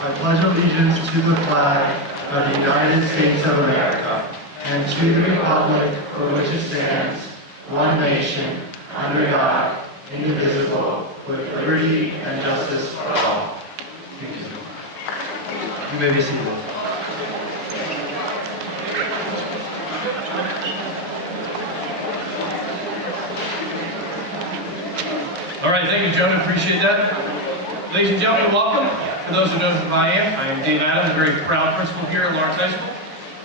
I pledge allegiance to the flag of the United States of America and to the republic for which it stands, one nation, under God, indivisible, with liberty and justice for all. Thank you. You may be seated. All right, thank you, Jonah. Appreciate that. Ladies and gentlemen, welcome. For those who know who I am Dave Adams, a very proud principal here at Lawrence High School.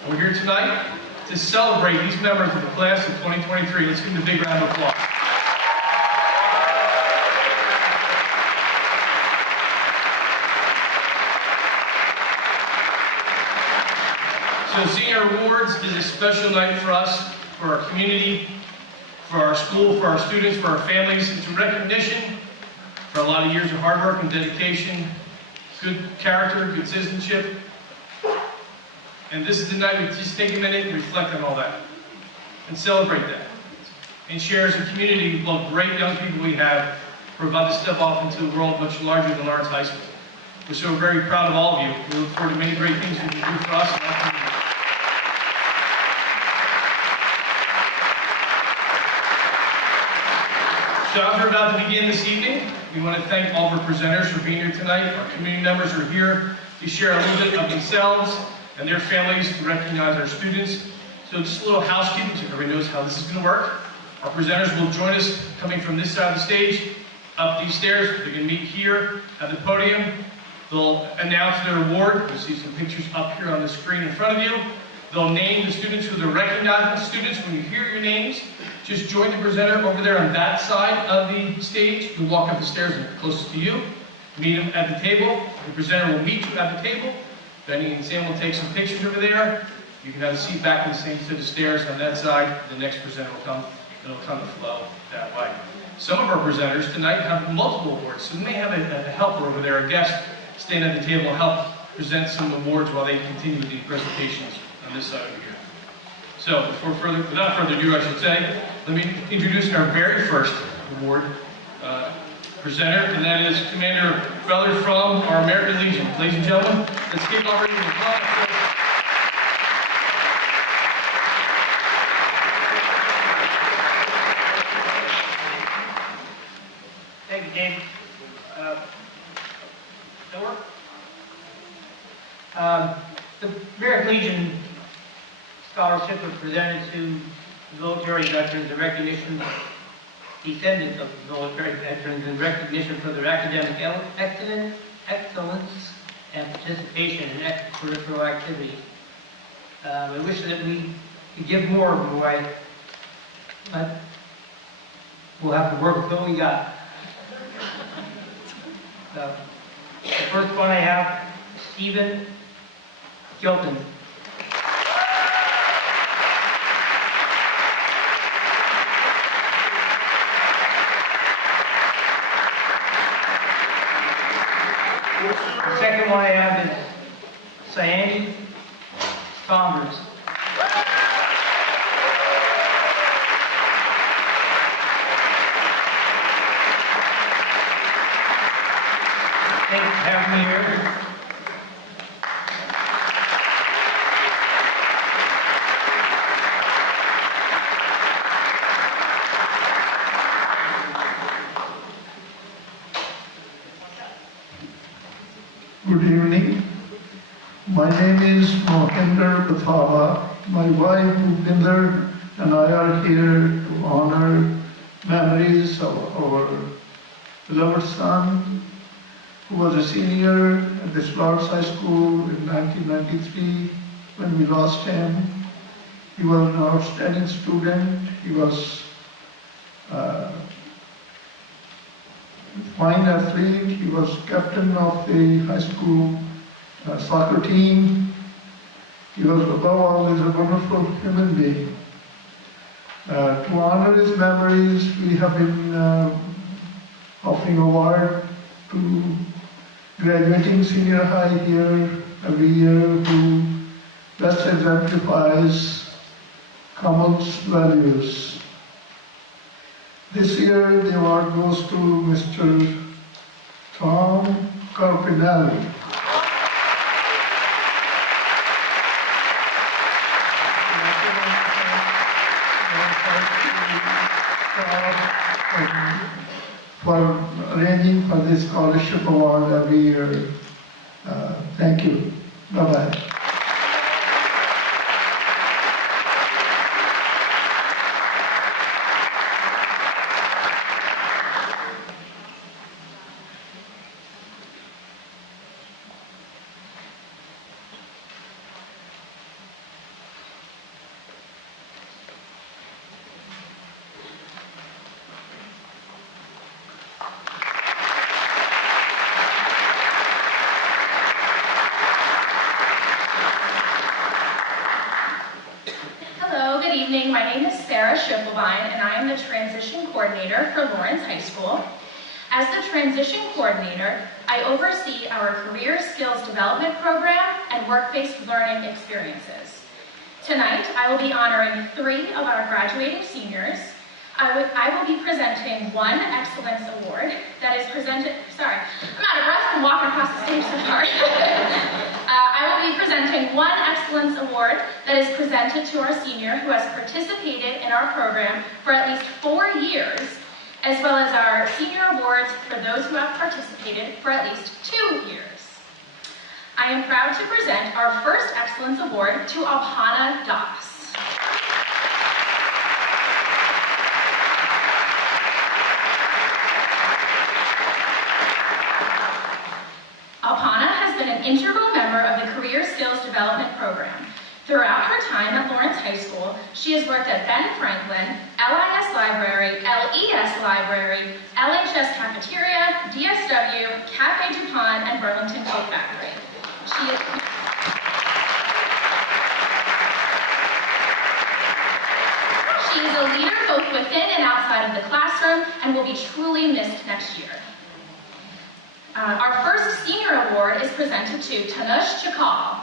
And we're here tonight to celebrate these members of the class of 2023. Let's give them a big round of applause. So Senior Awards is a special night for us, for our community, for our school, for our students, for our families. It's a recognition for a lot of years of hard work and dedication, good character, good citizenship. And this is the night we just take a minute and reflect on all that and celebrate that. And share as a community what great young people we have who are about to step off into a world much larger than Lawrence High School. We're so very proud of all of you. We look forward to many great things you can do for us and our community. So as we're about to begin this evening, we want to thank all of our presenters for being here tonight. Our community members are here to share a little bit of themselves and their families to recognize our students. So just a little housekeeping so everybody knows how this is going to work. Our presenters will join us coming from this side of the stage, up these stairs. They're going to meet here at the podium. They'll announce their award. You'll see some pictures up here on the screen in front of you. They'll name the students who they're recognizing. Students, when you hear your names, just join the presenter over there on that side of the stage. You'll walk up the stairs closest to you. Meet them at the table. The presenter will meet you at the table. Benny and Sam will take some pictures over there. You can have a seat back in the same set of stairs on that side. The next presenter will come. It'll come to flow that way. Some of our presenters tonight have multiple awards. So we may have a helper over there, a guest, stand at the table and help present some awards while they continue with the presentations on this side over here. So, without further ado, I should say, let me introduce our very first award presenter, and that is Commander Feller from our American Legion. Ladies and gentlemen, let's kick off our evening. Thank you, Dave. The American Legion Scholarship was presented to military veterans in recognition, descendants of military veterans in recognition for their academic excellence and participation in extracurricular activities. I wish that we could give more away, but we'll have to work with what we got. The first one I have, Stephen Gilpin. The second one I have is Sandy Saunders. Thanks for having me here. Good evening. My name is Mohinder Bathawa. My wife Bhupinder and I are here to honor memories of our beloved son, who was a senior at this Lawrence High School in 1993 when we lost him. He was an outstanding student. He was a fine athlete. He was captain of the high school soccer team. He was above all a wonderful human being. To honor his memories, we have been offering award to graduating senior high here every year who best exemplifies Kamal's values. This year the award goes to Mr. Tom Carpinelli. for arranging for this scholarship award every year. Thank you. Bye-bye. My name is Sarah Schiffelbein, and I am the Transition Coordinator for Lawrence High School. As the Transition Coordinator, I oversee our Career Skills Development Program and Work-Based Learning Experiences. Tonight, I will be honoring 3 of our graduating seniors. I will be presenting 1 Excellence Award that is presented, sorry, I'm out of breath from walking across the stage so far. I will be presenting 1 Excellence Award that is presented to our senior who has participated in our program for at least 4 years, as well as our Senior Awards for those who have participated for at least 2 years. I am proud to present our first Excellence Award to Alpana Das. Alpana has been an integral member of the Career Skills Development Program. Throughout her time at Lawrence High School, she has worked at Ben Franklin, LIS Library, LES Library, LHS Cafeteria, DSW, Cafe DuPont, and Burlington Coat Factory. She is a leader both within and outside of the classroom and will be truly missed next year. Our first Senior Award is presented to Tanush Chakal.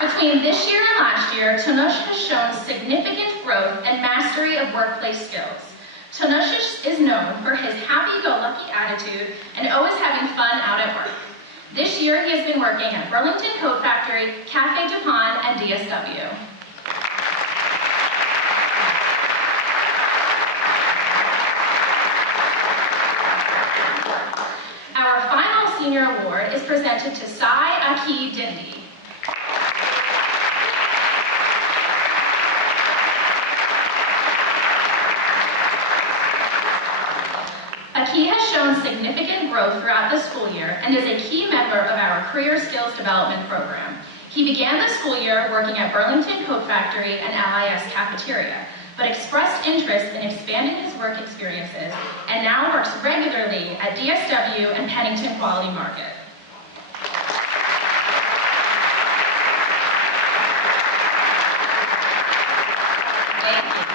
Between this year and last year, Tanush has shown significant growth and mastery of workplace skills. Tanush is known for his happy-go-lucky attitude and always having fun out at work. This year, he has been working at Burlington Coat Factory, Cafe DuPont, and DSW. Our final Senior Award is presented to Sai Aki Dindi. Aki has shown significant growth throughout the school year and is a key member of our Career Skills Development Program. He began the school year working at Burlington Coat Factory and LIS Cafeteria, but expressed interest in expanding his work experiences and now works regularly at DSW and Pennington Quality Market. Thank you.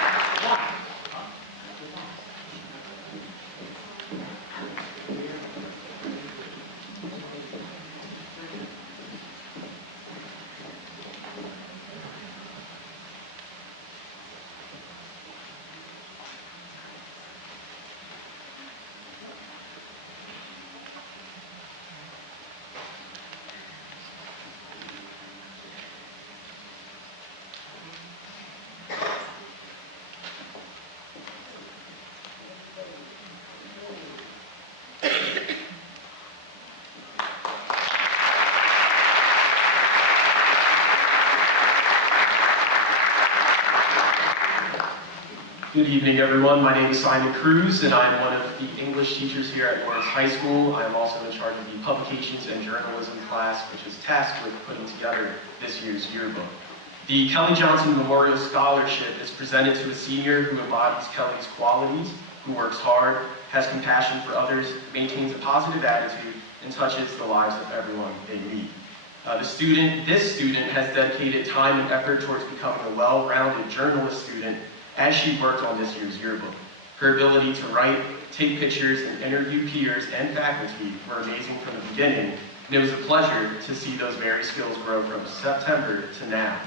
Good evening, everyone. My name is Simon Cruz, and I'm one of the English teachers here at Lawrence High School. I am also in charge of the Publications and Journalism class, which is tasked with putting together this year's yearbook. The Kelly Johnson Memorial Scholarship is presented to a senior who embodies Kelly's qualities, who works hard, has compassion for others, maintains a positive attitude, and touches the lives of everyone they meet. This student has dedicated time and effort towards becoming a well-rounded journalist student as she worked on this year's yearbook. Her ability to write, take pictures, and interview peers and faculty were amazing from the beginning, and it was a pleasure to see those very skills grow from September to now.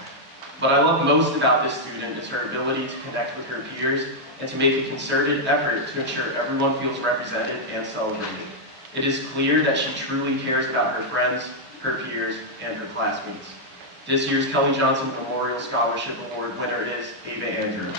What I love most about this student is her ability to connect with her peers and to make a concerted effort to ensure everyone feels represented and celebrated. It is clear that she truly cares about her friends, her peers, and her classmates. This year's Kelly Johnson Memorial Scholarship Award winner is Ava Andrew.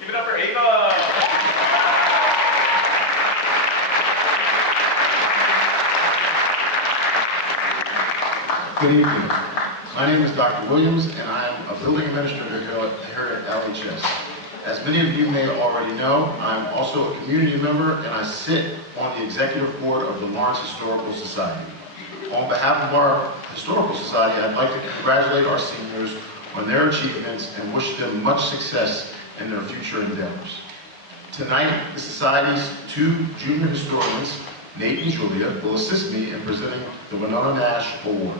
Give it up for Ava! Good evening. My name is Dr. Williams, and I am a building administrator here at LHS. As many of you may already know, I'm also a community member, and I sit on the executive board of the Lawrence Historical Society. On behalf of our Historical Society, I'd like to congratulate our seniors on their achievements and wish them much success in their future endeavors. Tonight, the Society's two junior historians, Nate and Julia, will assist me in presenting the Winona Nash Award.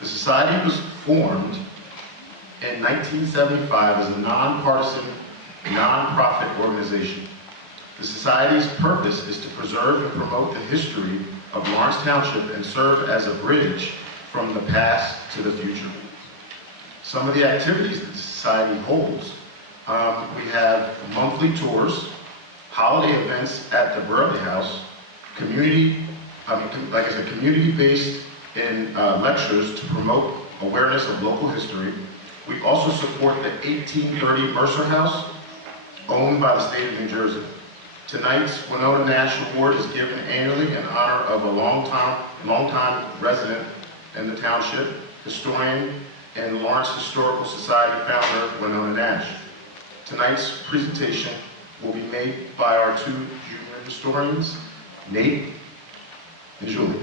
The Society was formed in 1975 as a nonpartisan, nonprofit organization. The Society's purpose is to preserve and promote the history of Lawrence Township and serve as a bridge from the past to the future. Some of the activities that the Society holds, we have monthly tours, holiday events at the Burley House, community-based in lectures to promote awareness of local history. We also support the 1830 Mercer House, owned by the state of New Jersey. Tonight's Winona Nash Award is given annually in honor of a longtime resident in the township, historian, and Lawrence Historical Society founder, Winona Nash. Tonight's presentation will be made by our two junior historians, Nate and Julie.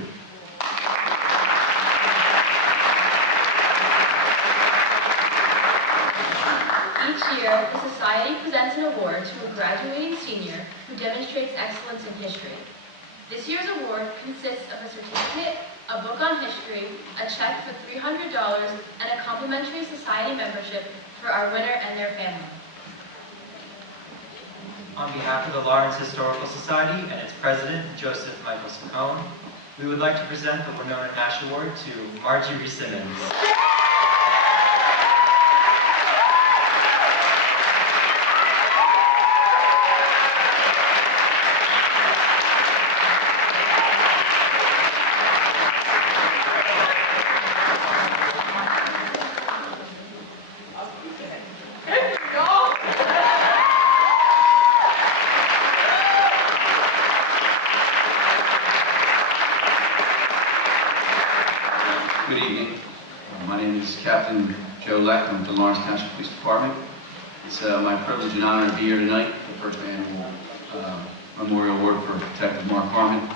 Each year, the Society presents an award to a graduating senior who demonstrates excellence in history. This year's award consists of a certificate, a book on history, a check for $300, and a complimentary Society membership for our winner and their family. On behalf of the Lawrence Historical Society and its president, Joseph Michael Saccone, we would like to present the Winona Nash Award to Marjorie Simmons. Good evening. My name is Captain Joe Leck. I'm with the Lawrence Township Police Department. It's my privilege and honor to be here tonight for the first annual Memorial Award for Detective Mark Harmon.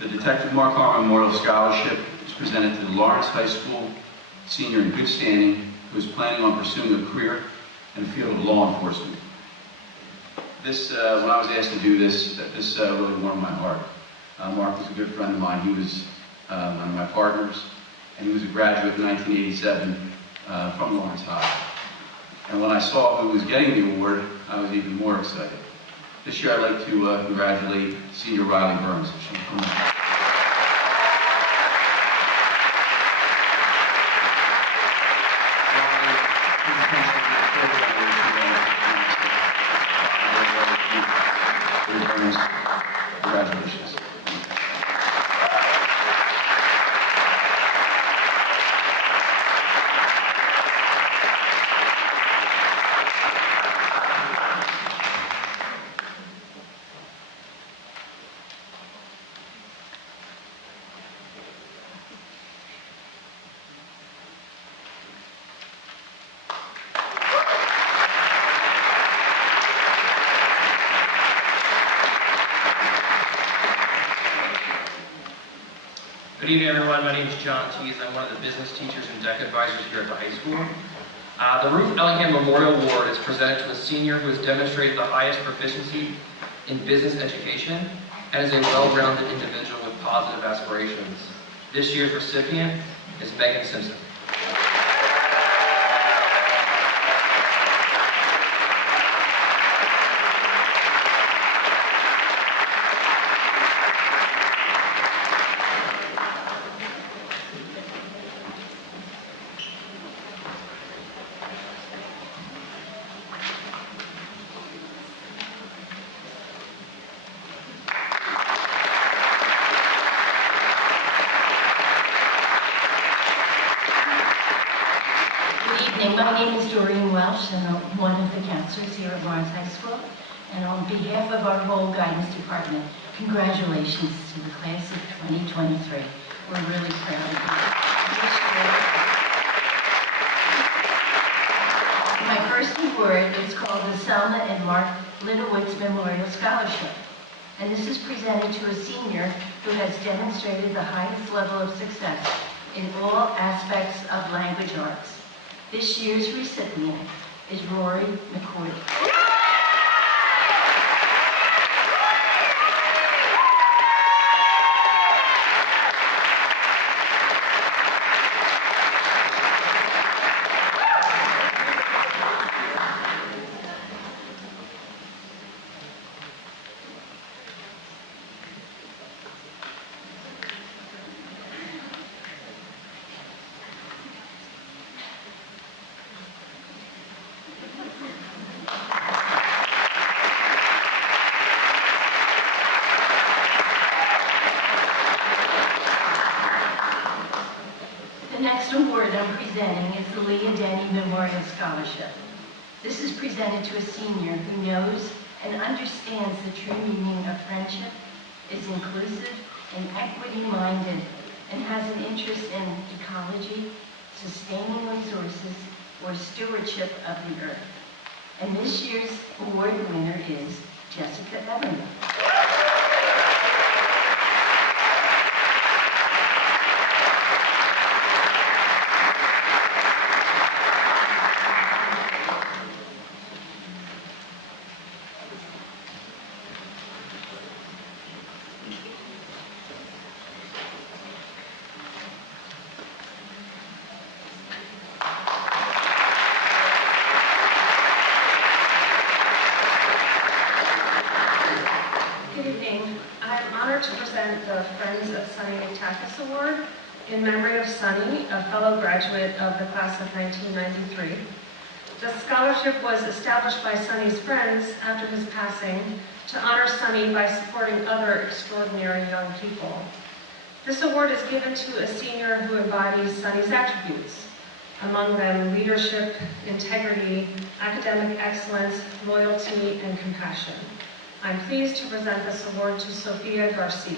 The Detective Mark Harmon Memorial Scholarship is presented to the Lawrence High School senior in good standing who is planning on pursuing a career in the field of law enforcement. This, when I was asked to do this, really warmed my heart. Mark was a good friend of mine. He was one of my partners, and he was a graduate in 1987 from Lawrence High. And when I saw who was getting the award, I was even more excited. This year I'd like to congratulate Senior Riley Burns. Congratulations. Good evening, everyone. My name is John Tees. I'm one of the business teachers and deck advisors here at the high school. The Ruth Ellingham Memorial Award is presented to a senior who has demonstrated the highest proficiency in business education and is a well-rounded individual with positive aspirations. This year's recipient is Megan Simpson. evening. My name is Doreen Welsh, and I'm one of the counselors here at Lawrence High School. And on behalf of our whole guidance department, congratulations to the class of 2023. We're really proud of you. My first award is called the Selma and Mark Litowitz Memorial Scholarship. And this is presented to a senior who has demonstrated the highest level of success in all aspects of language arts. This year's recipient is Rory McCoy. The next award I'm presenting is the Leah Denny Memorial Scholarship. This is presented to a senior who knows and understands the true meaning of friendship, is inclusive and equity-minded, and has an interest in ecology, sustaining resources, or stewardship of the earth. And this year's award winner is Jessica Everman. Good evening. I am honored to present the Friends of Sonny McTaffis Award in memory of Sonny, a fellow graduate of the class of 1993. The scholarship was established by Sonny's friends after his passing to honor Sonny by supporting other extraordinary young people. This award is given to a senior who embodies Sonny's attributes, among them leadership, integrity, academic excellence, loyalty, and compassion. I'm pleased to present this award to Sophia Garcia.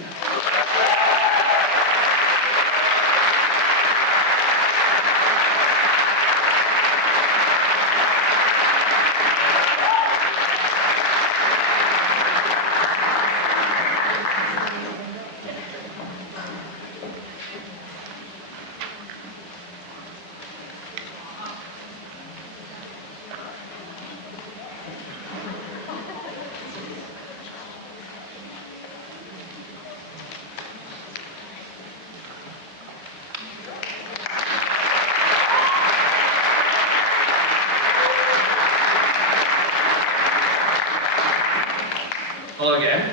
Hello again.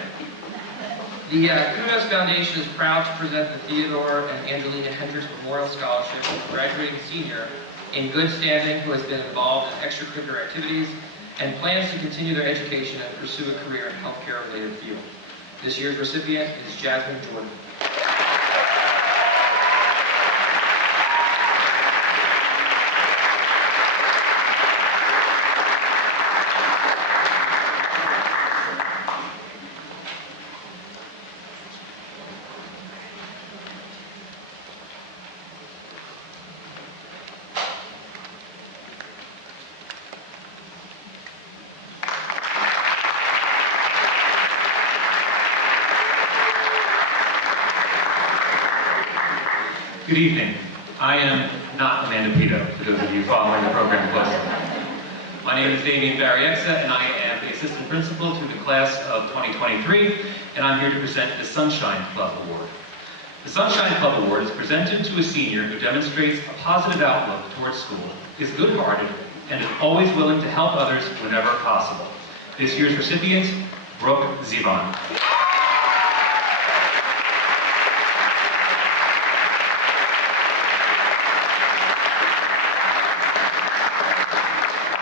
The Kudos Foundation is proud to present the Theodore and Angelina Hendricks Memorial Scholarship to a graduating senior in good standing who has been involved in extracurricular activities and plans to continue their education and pursue a career in healthcare-related field. This year's recipient is Jasmine Jordan. Good evening. I am not Amanda Pito, for those of you following the program closely. My name is Damian Barriexza, and I am the assistant principal to the class of 2023, and I'm here to present the Sunshine Club Award. The Sunshine Club Award is presented to a senior who demonstrates a positive outlook towards school, is good-hearted, and is always willing to help others whenever possible. This year's recipient, Brooke Zivon.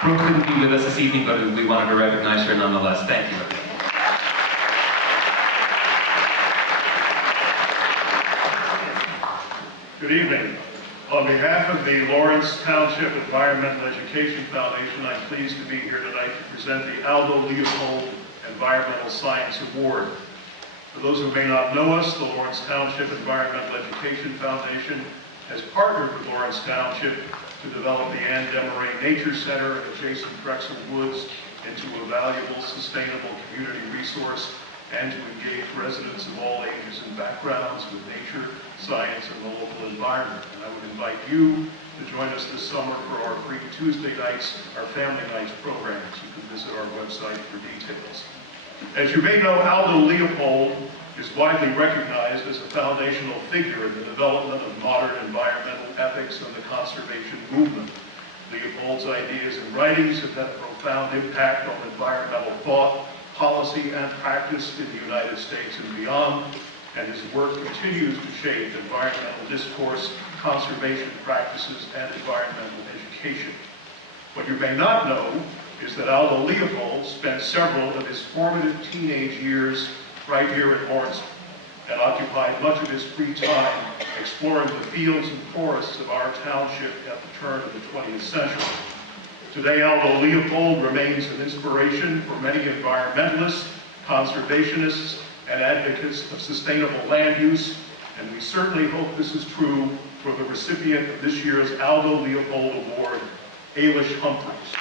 Brooke couldn't be with us this evening, but we wanted to recognize her nonetheless. Thank you. Good evening. On behalf of the Lawrence Township Environmental Education Foundation, I'm pleased to be here tonight to present the Aldo Leopold Environmental Science Award. For those who may not know us, the Lawrence Township Environmental Education Foundation has partnered with Lawrence Township to develop the Ann Demaree Nature Center and adjacent Drexel Woods into a valuable, sustainable community resource and to engage residents of all ages and backgrounds with nature, science, and the local environment. And I would invite you to join us this summer for our free Tuesday nights, our Family Nights programs. You can visit our website for details. As you may know, Aldo Leopold is widely recognized as a foundational figure in the development of modern environmental ethics and the conservation movement. Leopold's ideas and writings have had a profound impact on environmental thought, policy, and practice in the United States and beyond, and his work continues to shape environmental discourse, conservation practices, and environmental education. What you may not know is that Aldo Leopold spent several of his formative teenage years right here in Lawrence and occupied much of his free time exploring the fields and forests of our township at the turn of the 20th century. Today, Aldo Leopold remains an inspiration for many environmentalists, conservationists, and advocates of sustainable land use, and we certainly hope this is true for the recipient of this year's Aldo Leopold Award, Ailish Humphreys.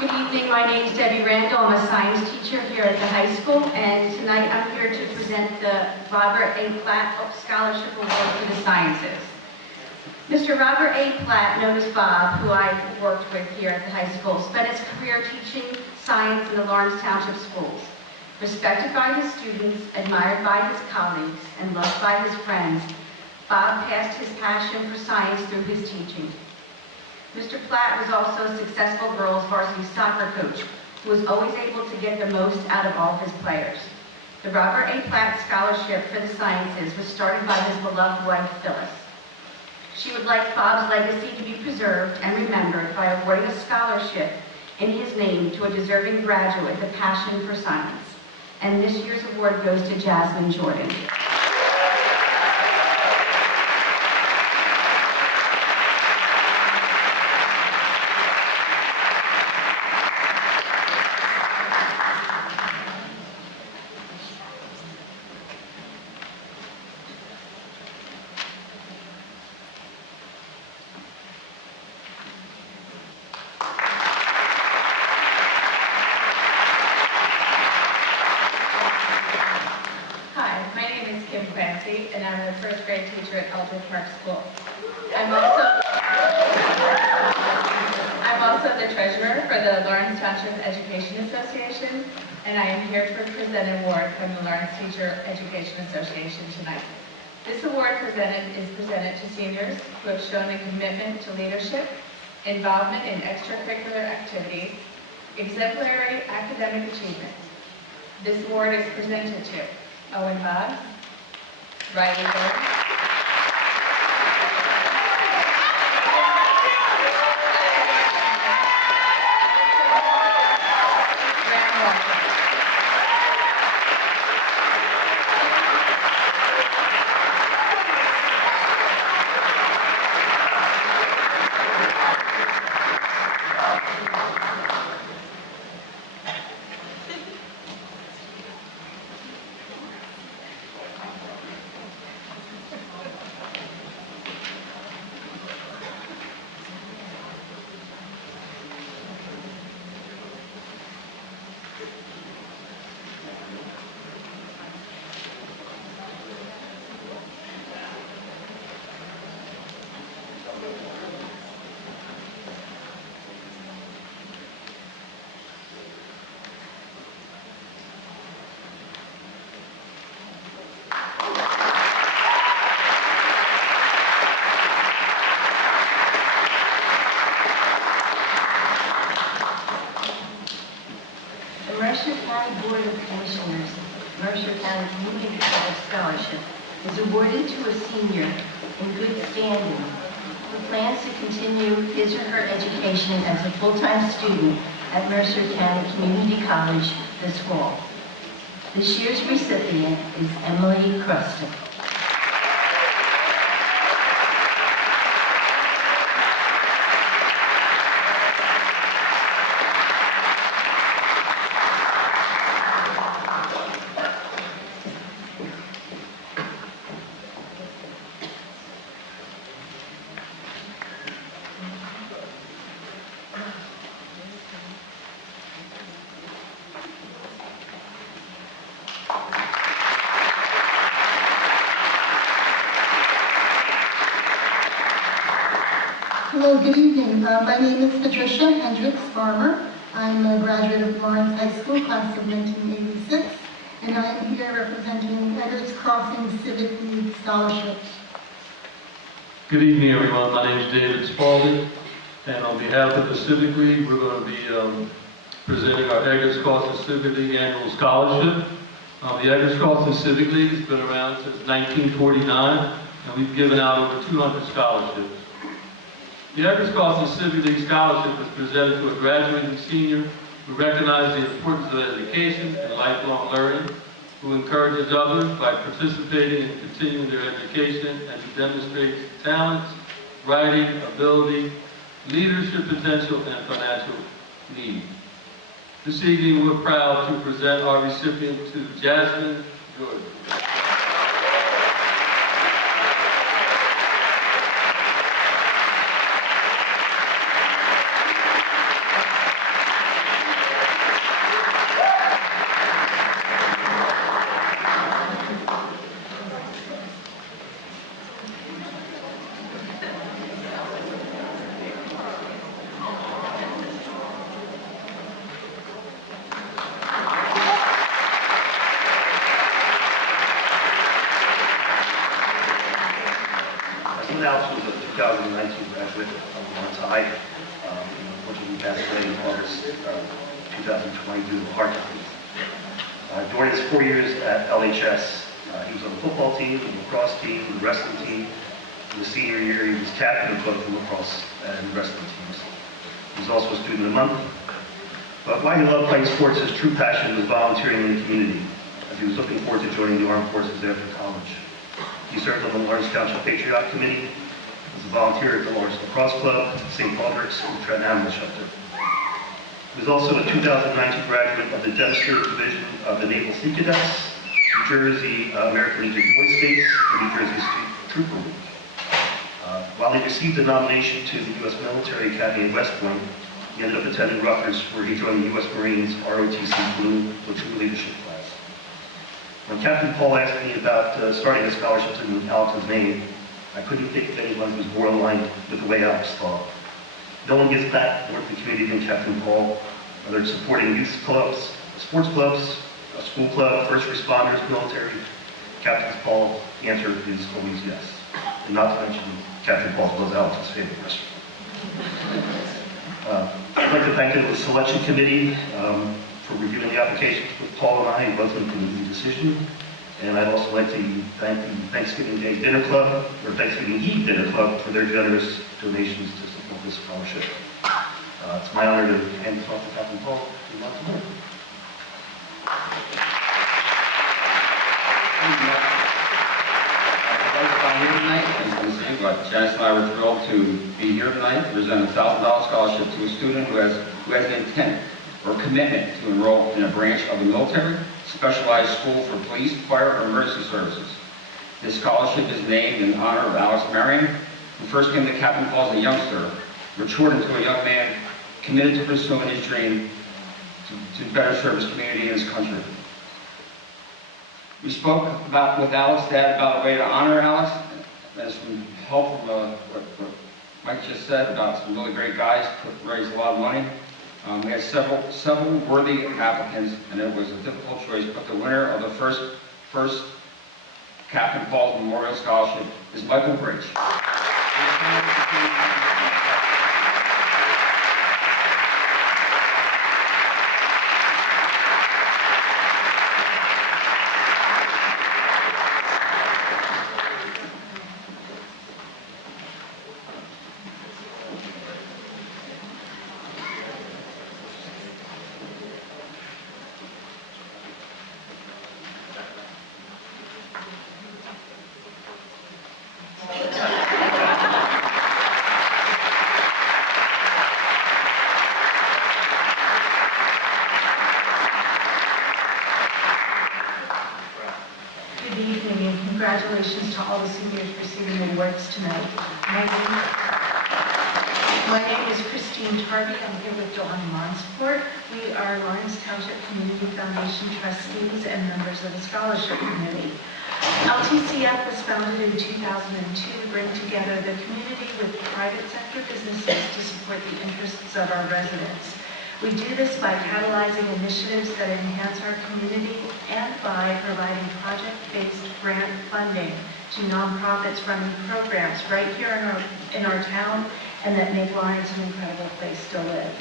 Good evening, my name is Debbie Randall. I'm a science teacher here at the high school, and tonight I'm here to present the Robert A. Platt Scholarship Award for the Sciences. Mr. Robert A. Platt, known as Bob, who I worked with here at the high school, spent his career teaching science in the Lawrence Township schools. Respected by his students, admired by his colleagues, and loved by his friends, Bob passed his passion for science through his teaching. Mr. Platt was also a successful girls varsity soccer coach who was always able to get the most out of all his players. The Robert A. Platt Scholarship for the Sciences was started by his beloved wife, Phyllis. She would like Bob's legacy to be preserved and remembered by awarding a scholarship in his name to a deserving graduate with a passion for science. And this year's award goes to Jasmine Jordan. And I'm the first grade teacher at Eldred Park School. I'm also the treasurer for the Lawrence Township Education Association, and I am here to present an award from the Lawrence Teacher Education Association tonight. This award is presented to seniors who have shown a commitment to leadership, involvement in extracurricular activities, exemplary academic achievement. This award is presented to Owen Boggs, Riley Burns, Graham Walker. awarded to a senior in good standing who plans to continue his or her education as a full-time student at Mercer County Community College this fall. This year's recipient is Emily Cruston. Hello, good evening. My name is Patricia Hendricks Farmer. I'm a graduate of Lawrence High School, class of 1986, and I am here representing Edwards Crossing Civic League Scholarships. Good evening, everyone. My name is David Spalding, and on behalf of the Civic League, we're going to be presenting our Edwards Crossing Civic League Annual Scholarship. The Edwards Crossing Civic League has been around since 1949, and we've given out over 200 scholarships. The Edwards Crossing Civic League Scholarship is presented to a graduating senior who recognizes the importance of education and lifelong learning, who encourages others by participating in continuing their education, and who demonstrates talents, writing, ability, leadership potential, and financial need. This evening, we're proud to present our recipient to Jasmine Jordan. Alex was a 2019 graduate of Lawrence High. Unfortunately, he passed away in August 2020 due to heart disease. During his 4 years at LHS, he was on the football team, the lacrosse team, the wrestling team. In the senior year, he was captain of both the lacrosse and wrestling teams. He was also a student of the month. But why he loved playing sports, his true passion was volunteering in the community, as he was looking forward to joining the armed forces after college. He served on the Lawrence Township Patriot Committee, was a volunteer at the Lawrence Lacrosse Club, St. Baldrick's, and the Trenton Animal Shelter. He was also a 2019 graduate of the Demonstrator Division of the Naval Sea Cadets, New Jersey American Legion Boy Scouts, and New Jersey State Trooper League. While he received a nomination to the U.S. Military Academy at West Point, he ended up attending Rutgers, where he joined the U.S. Marines ROTC Blue Platoon Leadership class. When Captain Paul asked me about starting a scholarship in Alex's name, I couldn't think of anyone who was more aligned with the way Alex thought. No one gives back more to the community than Captain Paul, whether it's supporting youth clubs, sports clubs, a school club, first responders, military. Captain Paul, the answer is always yes. And not to mention, Captain Paul was Alex's favorite restaurant. I'd like to thank the selection committee for reviewing the applications with Paul and I and both of them in the decision. And I'd also like to thank the Thanksgiving Day Dinner Club, or Thanksgiving Eve Dinner Club, for their generous donations to support this scholarship. It's my honor to hand this off to Captain Paul. Here tonight, as you see, Janice and I were thrilled to be here tonight to present a $1,000 scholarship to a student who has an intent or commitment to enroll in a branch of the military, specialized school for police, fire, or emergency services. This scholarship is named in honor of Alex Marion, who first came to Captain Paul as a youngster, matured into a young man committed to pursuing his dream to better serve his community and his country. We spoke with Alex's dad about a way to honor Alex. There's some help from what Mike just said about some really great guys who raised a lot of money. We had several worthy applicants, and it was a difficult choice, but the winner of the first Captain Paul's Memorial Scholarship is Michael Bridge. My name is Christine Tarby. I'm here with Dawn Monsport. We are Lawrence Township Community Foundation trustees and members of the scholarship committee. LTCF was founded in 2002 to bring together the community with private sector businesses to support the interests of our residents. We do this by catalyzing initiatives that enhance our community and by providing project-based grant funding to nonprofits running programs right here in our town and that make Lawrence an incredible place to live.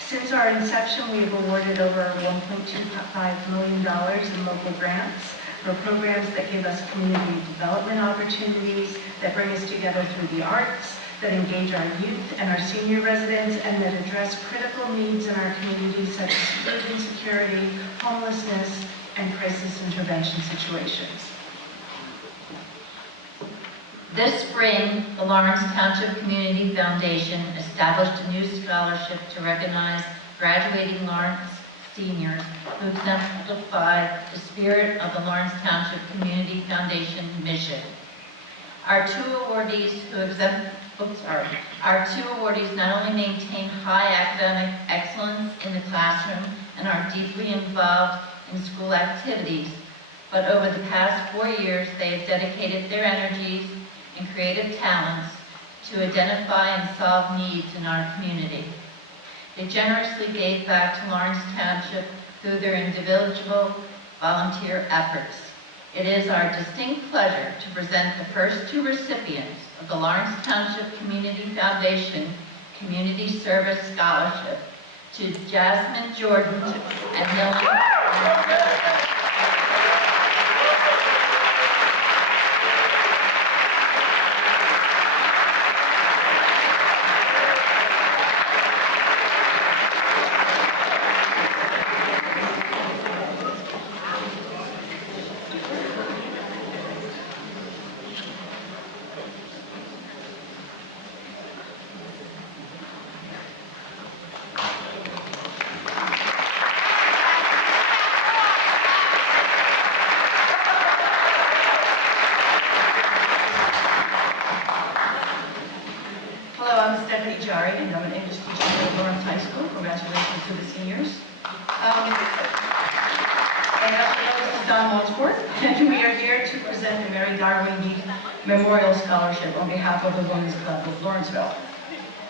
Since our inception, we have awarded over $1.25 million in local grants for programs that give us community development opportunities, that bring us together through the arts, that engage our youth and our senior residents, and that address critical needs in our community such as food insecurity, homelessness, and crisis intervention situations. This spring, the Lawrence Township Community Foundation established a new scholarship to recognize graduating Lawrence seniors who exemplify the spirit of the Lawrence Township Community Foundation mission. Our two awardees not only maintain high academic excellence in the classroom and are deeply involved in school activities, but over the past 4 years, they have dedicated their energies and creative talents to identify and solve needs in our community. They generously gave back to Lawrence Township through their individual volunteer efforts. It is our distinct pleasure to present the first two recipients of the Lawrence Township Community Foundation Community Service Scholarship to Jasmine Jordan and Millie. And I'm an English teacher at Lawrence High School. Congratulations to the seniors. And as you know, this is Dawn Monsport, and we are here to present the Mary Darwin Mead Memorial Scholarship on behalf of the Women's Club of Lawrenceville.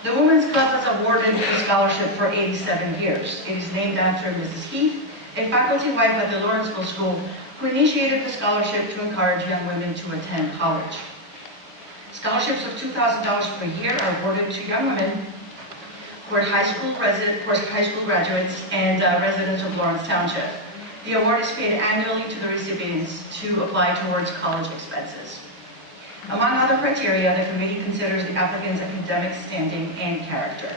The Women's Club has awarded the scholarship for 87 years. It is named after Mrs. Heath, a faculty wife at the Lawrenceville School, who initiated the scholarship to encourage young women to attend college. Scholarships of $2,000 per year are awarded to young women who are high school graduates and residents of Lawrence Township. The award is paid annually to the recipients to apply towards college expenses. Among other criteria, the committee considers the applicant's academic standing and character.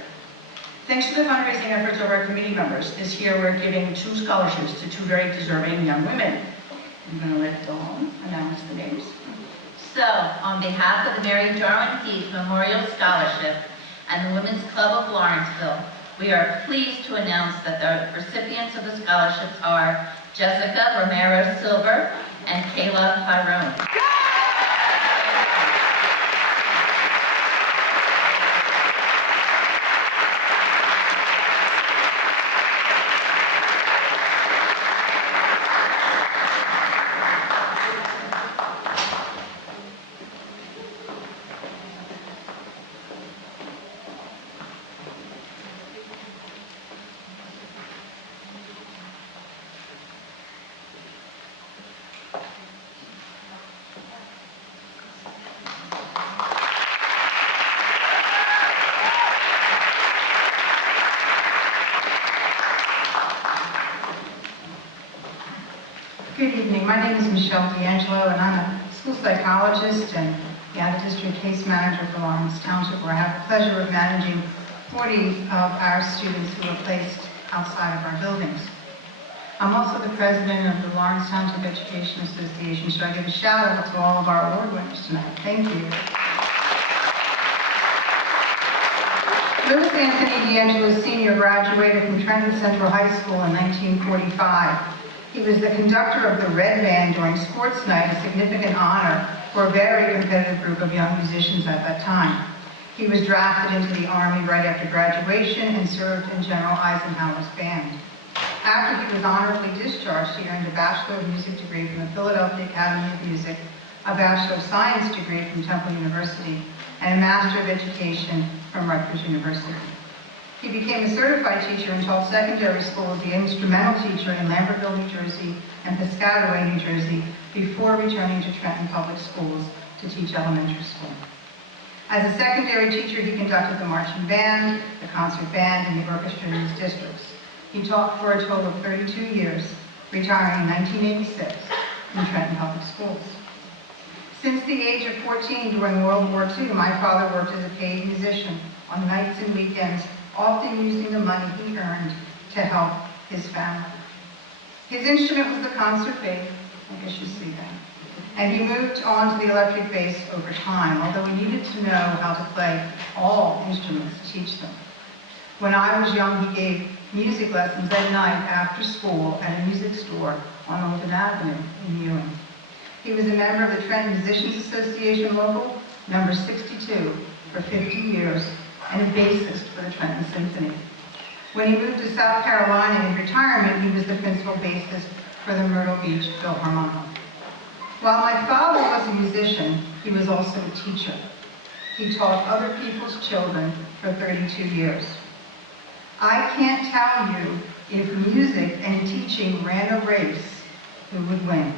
Thanks to the fundraising efforts of our committee members, this year we're giving 2 scholarships to 2 very deserving young women. I'm going to let Dawn announce the names. So, on behalf of the Mary Darwin Heath Memorial Scholarship and the Women's Club of Lawrenceville, we are pleased to announce that the recipients of the scholarships are Jessica Romero Silver and Kayla Tyrone. Good evening. My name is Michelle D'Angelo, and I'm a school psychologist and the out-of-district case manager for Lawrence Township, where I have the pleasure of managing 40 of our students who are placed outside of our buildings. I'm also the president of the Lawrence Township Education Association, so I give a shout out to all of our award winners tonight. Thank you. Louis Anthony D'Angelo Sr. graduated from Trenton Central High School in 1945. He was the conductor of the Red Band during sports night, a significant honor for a very competitive group of young musicians at that time. He was drafted into the Army right after graduation and served in General Eisenhower's band. After he was honorably discharged, he earned a Bachelor of Music degree from the Philadelphia Academy of Music, a Bachelor of Science degree from Temple University, and a Master of Education from Rutgers University. He became a certified teacher and taught secondary school as the instrumental teacher in Lambertville, New Jersey, and Piscataway, New Jersey, before returning to Trenton Public Schools to teach elementary school. As a secondary teacher, he conducted the marching band, the concert band, and the orchestra in his districts. He taught for a total of 32 years, retiring in 1986 from Trenton Public Schools. Since the age of 14 during World War II, my father worked as a paid musician on nights and weekends, often using the money he earned to help his family. His instrument was the concert bass, I guess you see that. And he moved on to the electric bass over time, although he needed to know how to play all instruments to teach them. When I was young, he gave music lessons at night after school at a music store on Olden Avenue in Ewing. He was a member of the Trenton Musicians Association Local, number 62, for 50 years, and a bassist for the Trenton Symphony. When he moved to South Carolina in retirement, he was the principal bassist for the Myrtle Beach Philharmonic. While my father was a musician, he was also a teacher. He taught other people's children for 32 years. I can't tell you if music and teaching ran a race, who would win.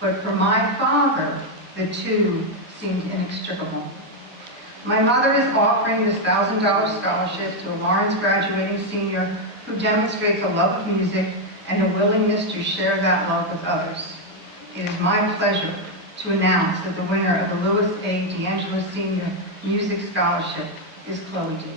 But for my father, the two seemed inextricable. My mother is offering this $1,000 scholarship to a Lawrence graduating senior who demonstrates a love of music and a willingness to share that love with others. It is my pleasure to announce that the winner of the Louis A. D'Angelo Senior Music Scholarship is Chloe Davis.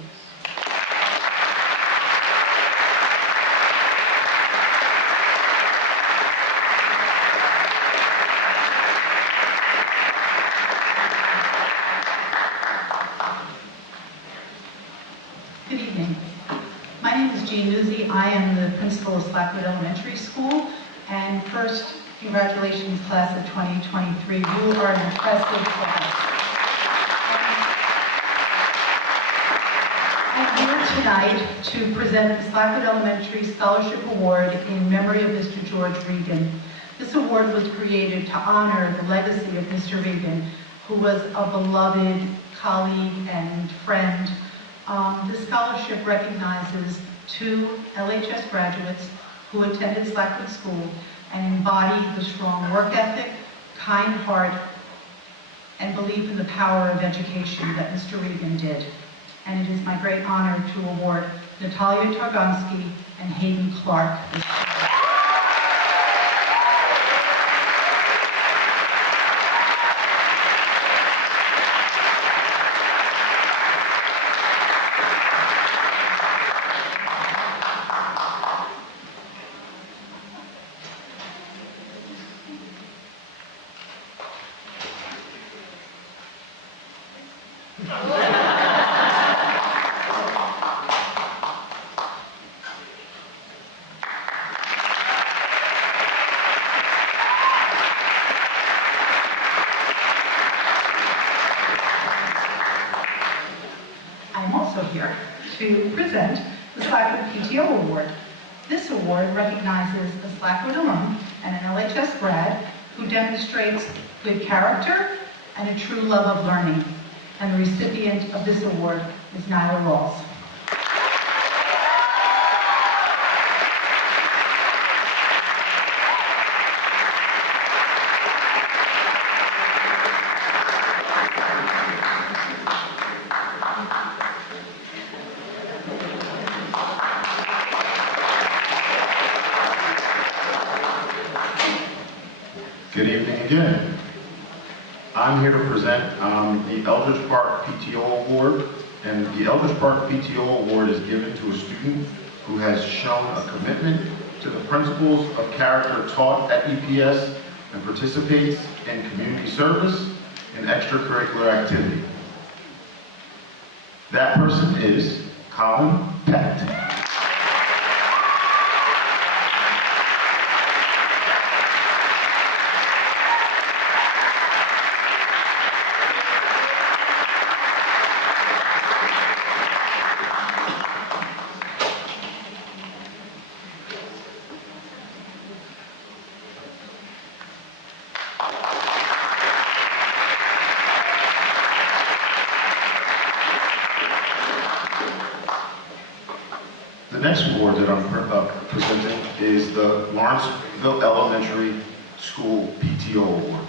Good evening. My name is Jean Nuzzi. I am the principal of Slackwood Elementary School. And first, congratulations, class of 2023. You are an impressive class. I'm here tonight to present the Slackwood Elementary Scholarship Award in memory of Mr. George Regan. This award was created to honor the legacy of Mr. Regan, who was a beloved colleague and friend. This scholarship recognizes 2 LHS graduates who attended Slackwood School and embodied the strong work ethic, kind heart, and belief in the power of education that Mr. Regan did. And it is my great honor to award Natalia Targonsky and Hayden Clark this year. Here to present the Slackwood PTO Award. This award recognizes a Slackwood alum and an LHS grad who demonstrates good character and a true love of learning. And the recipient of this award is Nyla Rawls. Good evening again. I'm here to present the Eldridge Park PTO Award, and the Eldridge Park PTO Award is given to a student who has shown a commitment to the principles of character taught at EPS and participates in community service and extracurricular activity. That person is Colin Pett. next award that I'm presenting is the Lawrenceville Elementary School PTO Award.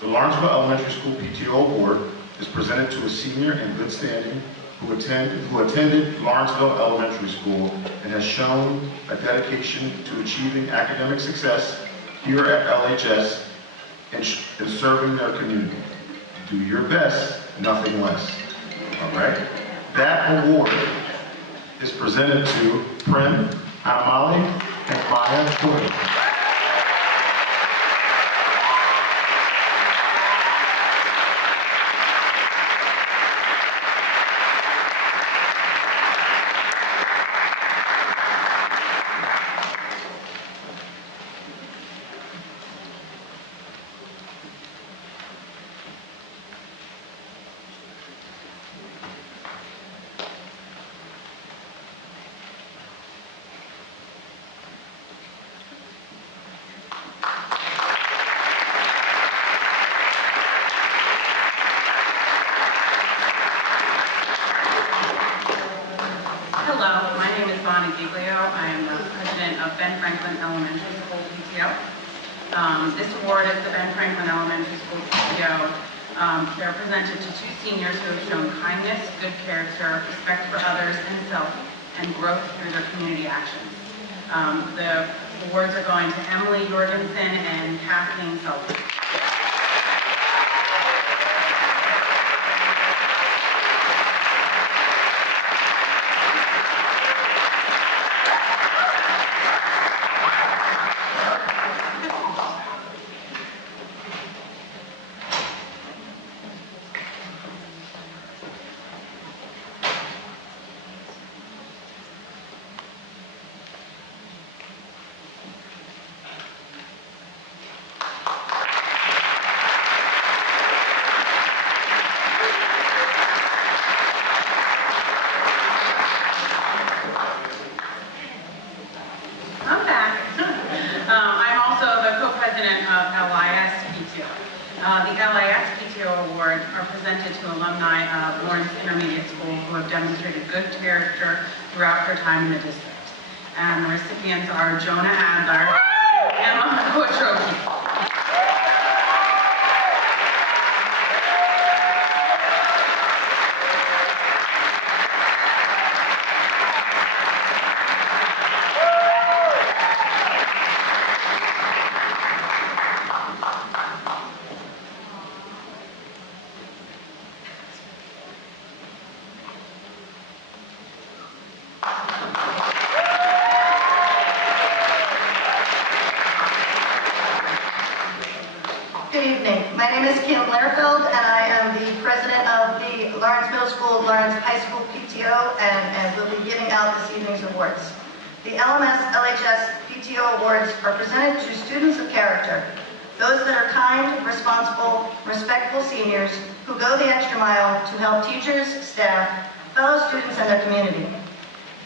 The Lawrenceville Elementary School PTO Award is presented to a senior in good standing who attended Lawrenceville Elementary School and has shown a dedication to achieving academic success here at LHS and serving their community. Do your best, nothing less. All right? That award is presented to Prim Amali and Maya Porter. This award is the Ben Franklin Elementary School PTO. They're presented to two seniors who have shown kindness, good character, respect for others and self, and growth through their community actions. The awards are going to Emily Jorgensen and Kathleen Selby. The LHS PTO Award are presented to alumni of Lawrence Intermediate School who have demonstrated good character throughout their time in the district. And the recipients are Jonah Adler and Emma Kotroki. Good evening. My name is Kim Lerfeld, and I am the president of the Lawrence Middle School, Lawrence High School PTO, and will be giving out this evening's awards. The LHS PTO Awards are presented to students of character, those that are kind, responsible, respectful seniors who go the extra mile to help teachers, staff, fellow students, and their community.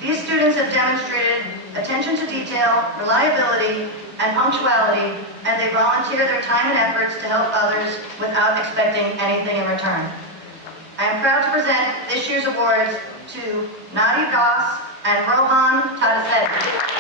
These students have demonstrated attention to detail, reliability, and punctuality, and they volunteer their time and efforts to help others without expecting anything in return. I am proud to present this year's awards to Nadi Das and Rohan Tadasedi.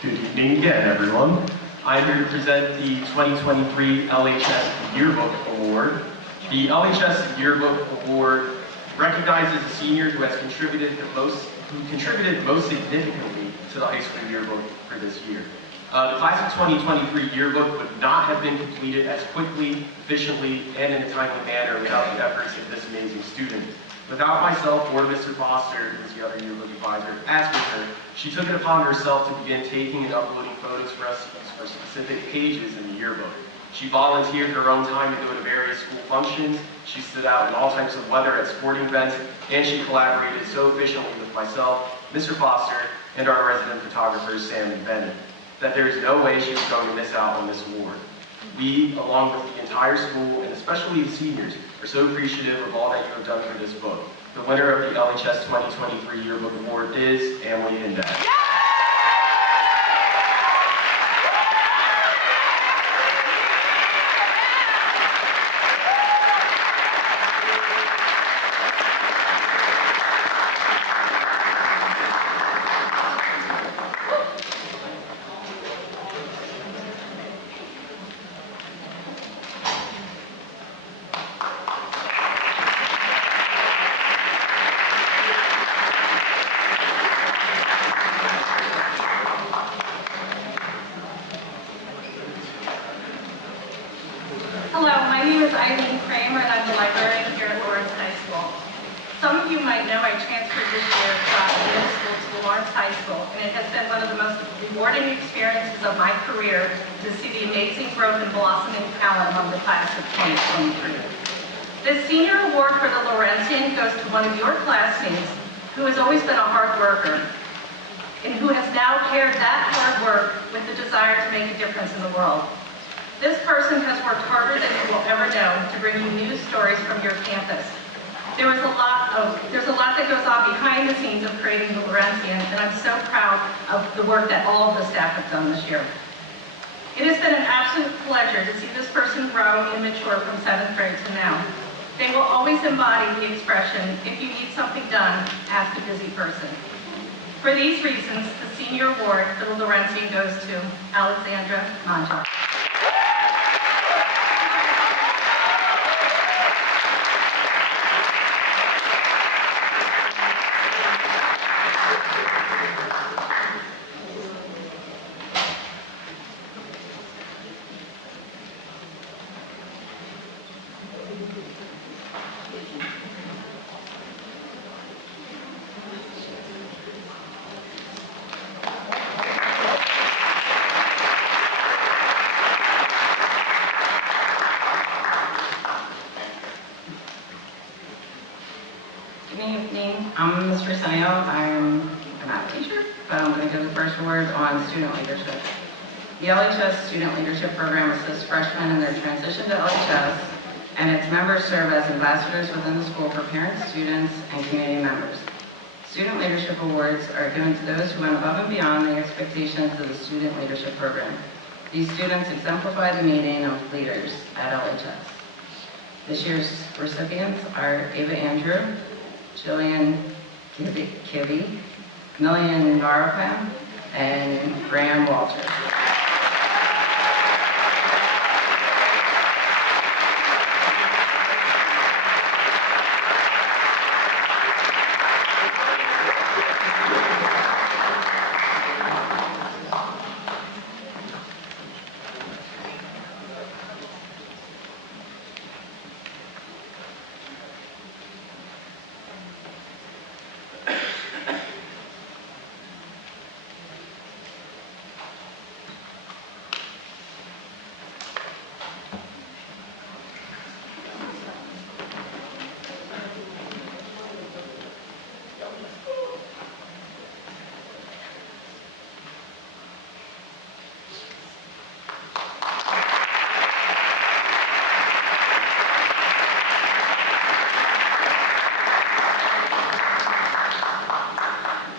Good evening again, everyone. I'm here to present the 2023 LHS Yearbook Award. The LHS Yearbook Award recognizes a senior who has contributed most significantly to the high school yearbook for this year. The class of 2023 yearbook would not have been completed as quickly, efficiently, and in a timely manner without the efforts of this amazing student. Without myself or Mr. Foster, who is the other yearbook advisor, as with her, she took it upon herself to begin taking and uploading photos for us to use for specific pages in the yearbook. She volunteered her own time to go to various school functions. She stood out in all types of weather at sporting events, and she collaborated so efficiently with myself, Mr. Foster, and our resident photographers, Sam and Bennett, that there is no way she was going to miss out on this award. We, along with the entire school, and especially the seniors, are so appreciative of all that you have done for this book. The winner of the LHS 2023 Yearbook Award is Emily Hindad. Hello, my name is Eileen Kramer, and I'm the librarian here at Lawrence High School. Some of you might know I transferred this year from the middle school to the Lawrence High School, and it has been one of the most rewarding experiences of my career to see the amazing growth and blossoming talent among the class of 2023. This Senior Award for the Lawrencian goes to one of your classmates who has always been a hard worker and who has now paired that hard work with the desire to make a difference in the world. This person has worked harder than you will ever know to bring you news stories from your campus. There's a lot that goes on behind the scenes of creating the Lawrencian, and I'm so proud of the work that all of the staff have done this year. It has been an absolute pleasure to see this person grow and mature from 7th grade to now. They will always embody the expression, if you need something done, ask a busy person. For these reasons, the Senior Award for the Lawrencian goes to Alexandra Montauk. Good evening, I'm Ms. Rosario. I'm a math teacher, but I'm going to give the first word on student leadership. The LHS Student Leadership Program assists freshmen in their transition to LHS, and its members serve as ambassadors within the school for parents, students, and community members. Student Leadership Awards are given to those who went above and beyond the expectations of the Student Leadership Program. These students exemplify the meaning of leaders at LHS. This year's recipients are Ava Andrew, Jillian Kibbe, Millian Varapam, and Graham Walter.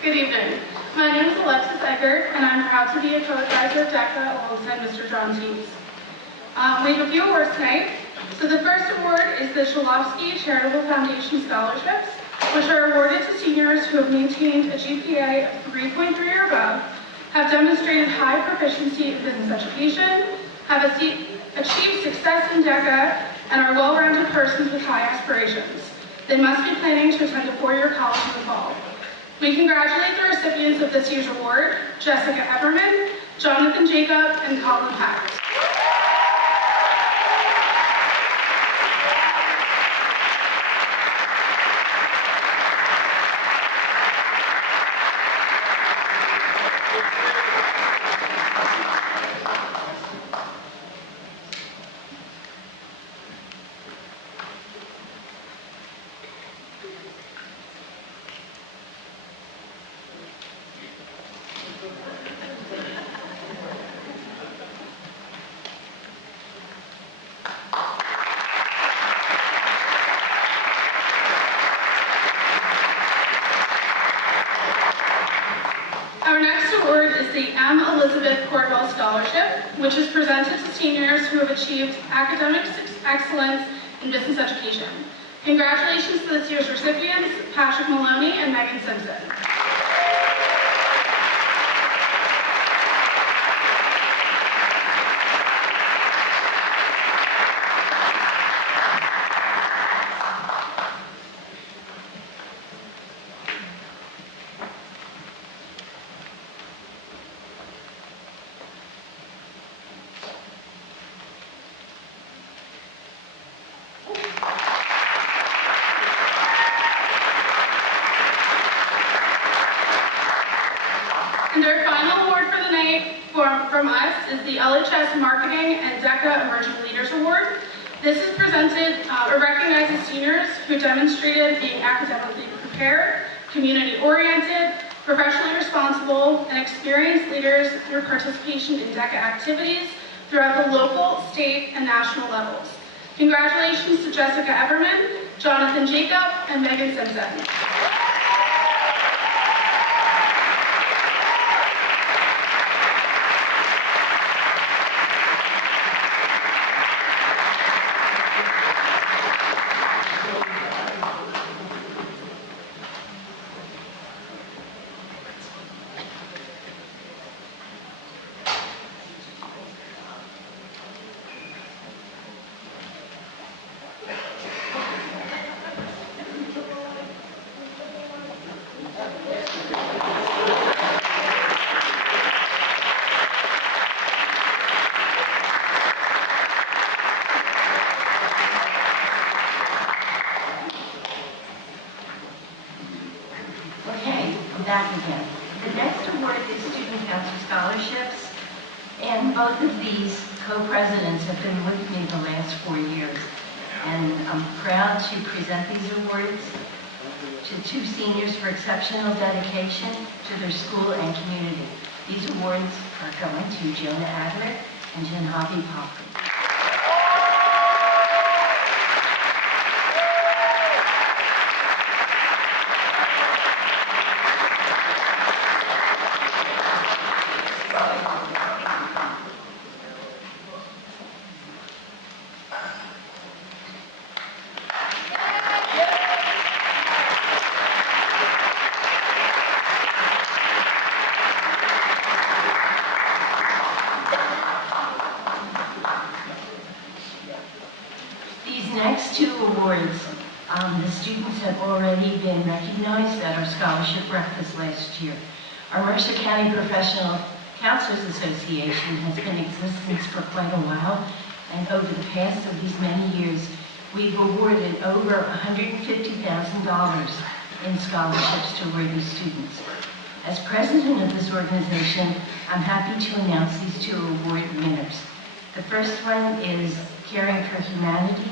Good evening. My name is Alexis Eggert, and I'm proud to be a co-advisor of DECA alongside Mr. John Tees. We have a few awards tonight. So the first award is the Shalofsky Charitable Foundation Scholarships, which are awarded to seniors who have maintained a GPA of 3.3 or above, have demonstrated high proficiency in business education, have achieved success in DECA, and are well-rounded persons with high aspirations. They must be planning to attend a four-year college in the fall. We congratulate the recipients of this year's award, Jessica Everman, Jonathan Jacob, and Colin Pack. Elizabeth Cordwell Scholarship, which is presented to seniors who have achieved academic excellence in business education. Congratulations to this year's recipients, Patrick Maloney and Megan Simpson. And our final award for the night from us is the LHS Marketing and DECA Emerging Leaders Award. This is presented or recognizes seniors who demonstrated being academically prepared, community-oriented, professionally responsible, and experienced leaders through participation in DECA activities throughout the local, state, and national levels. Congratulations to Jessica Everman, Jonathan Jacob, and Megan Simpson. Okay, I'm back again. The next award is Student Council Scholarships, and both of these co-presidents have been with me the last 4 years. And I'm proud to present these awards to 2 seniors for exceptional dedication to their school and community. These awards are going to Jonah Adler and Janhavi Popper. Next 2 awards, the students have already been recognized at our scholarship breakfast last year. Our Mercer County Professional Counselors Association has been in existence for quite a while, and over the past of these many years, we've awarded over $150,000 in scholarships to worthy students. As president of this organization, I'm happy to announce these 2 award winners. The first one is Caring for Humanity,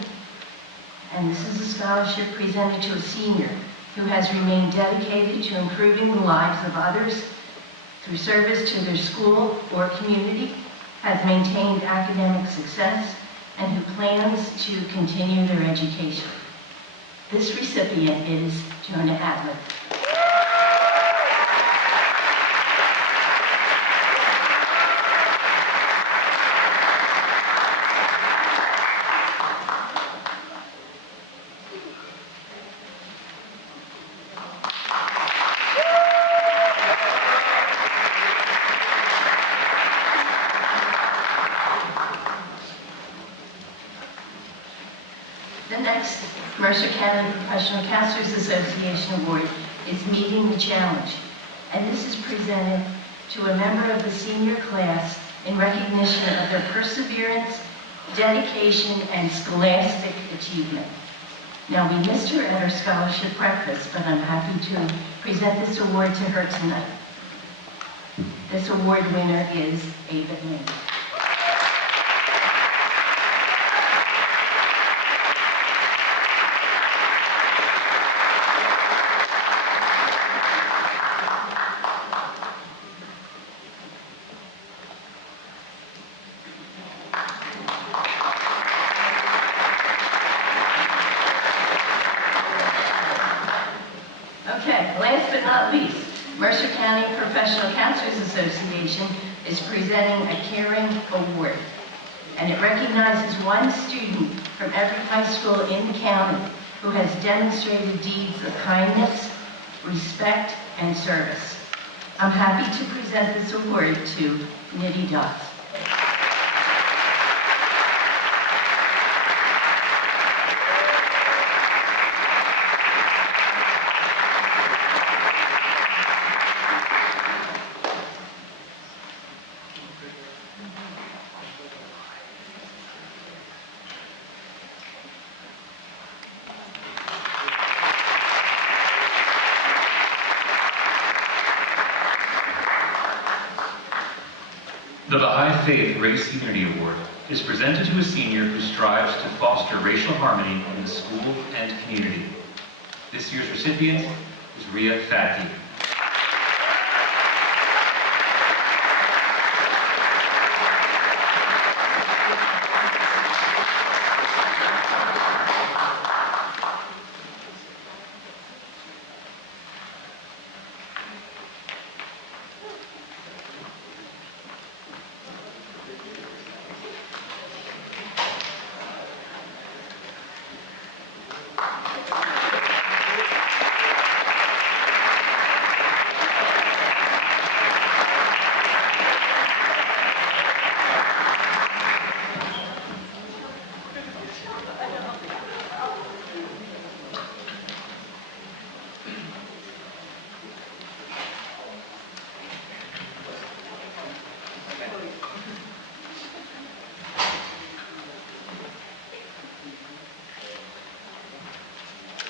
and this is a scholarship presented to a senior who has remained dedicated to improving the lives of others through service to their school or community, has maintained academic success, and who plans to continue their education. This recipient is Jonah Adler. The next Mercer County Professional Counselors Association Award is Meeting the Challenge, and this is presented to a member of the senior class in recognition of their perseverance, dedication, and scholastic achievement. Now, we missed her at our scholarship breakfast, but I'm happy to present this award to her tonight. This award winner is Ava Lynn. Okay, last but not least, Mercer County Professional Counselors Association is is presenting a Caring Award, and it recognizes one student from every high school in the county who has demonstrated deeds of kindness, respect, and service. I'm happy to present this award to Nitty Dotts. The Baha'i Faith Race Unity Award is presented to a senior who strives to foster racial harmony in the school and community. This year's recipient is Ria Fati.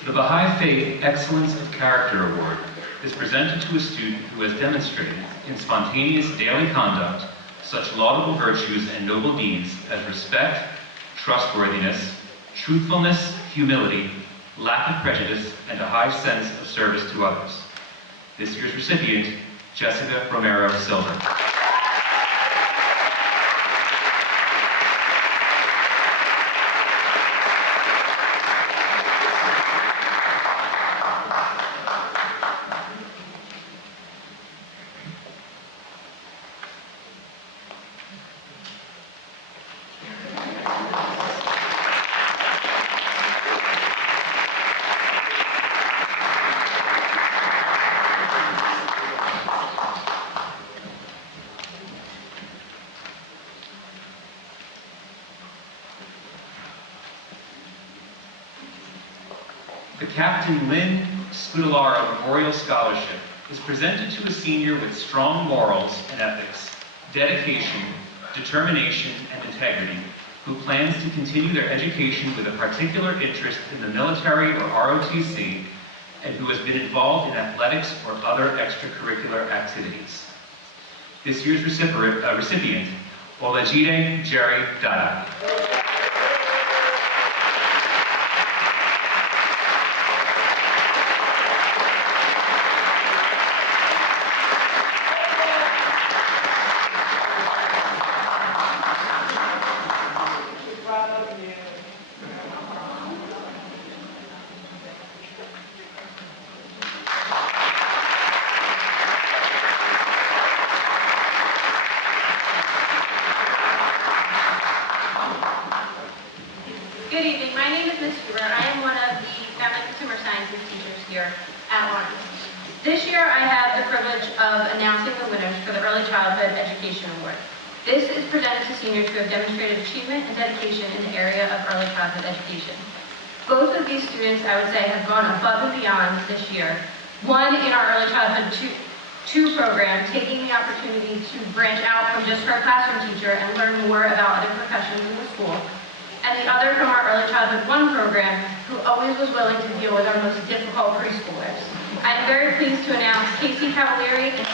The Baha'i Faith Excellence of Character Award is presented to a student who has demonstrated in spontaneous daily conduct such laudable virtues and noble deeds as respect, trustworthiness, truthfulness, humility, lack of prejudice, and a high sense of service to others. This year's recipient, Jessica Romero Silver. The Captain Lynn Scudelara Memorial Scholarship is presented to a senior with strong morals and ethics, dedication, determination, and integrity, who plans to continue their education with a particular interest in the military or ROTC, and who has been involved in athletics or other extracurricular activities. This year's recipient, Olajide Jerry Dada. Good evening. My name is Ms. Huber. I am one of the Family Consumer Sciences teachers here at Lawrence. This year I have the privilege of announcing the winners for the Early Childhood Education Award. This is presented to seniors who have demonstrated achievement and dedication in the area of early childhood education. Both of these students, I would say, have gone above and beyond this year. One in our Early Childhood 2 program, taking the opportunity to branch out from just her classroom teacher and learn more about other professions in the school. And the other from our Early Childhood 1 program, who always was willing to deal with our most difficult preschoolers. I'm very pleased to announce Casey Cavalieri and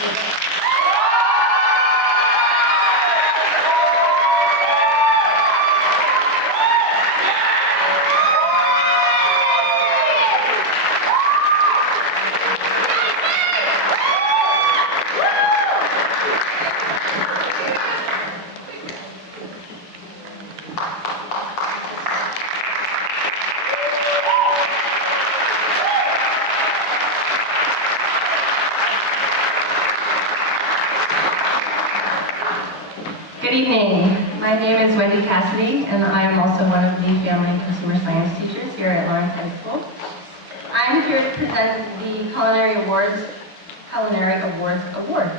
Good evening. My name is Wendy Cassidy, and I am also one of the Family and Consumer Science teachers here at Lawrence High School. I'm here to present the Culinary Awards Award.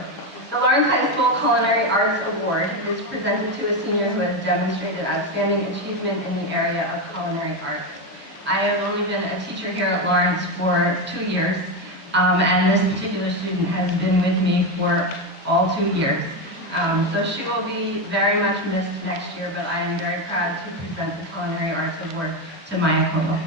The Lawrence High School Culinary Arts Award is presented to a senior who has demonstrated outstanding achievement in the area of culinary arts. I have only been a teacher here at Lawrence for 2 years, and this particular student has been with me for all 2 years. So she will be very much missed next year, but I am very proud to present the Culinary Arts Award to Maya Como.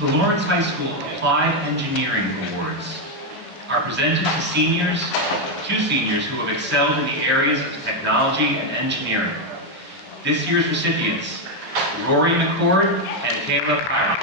The Lawrence High School Applied Engineering Awards are presented to seniors, who have excelled in the areas of technology and engineering. This year's recipients, Rory McCord and Kayla Pyre.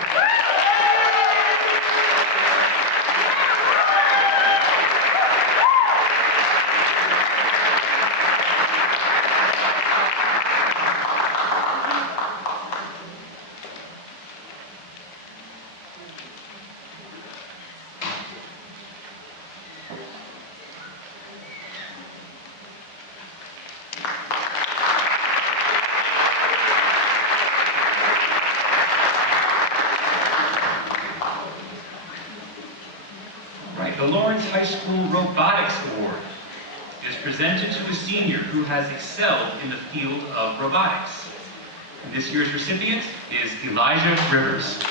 The Lawrence High School Robotics Award is presented to a senior who has excelled in the field of robotics. And this year's recipient is Elijah Rivers.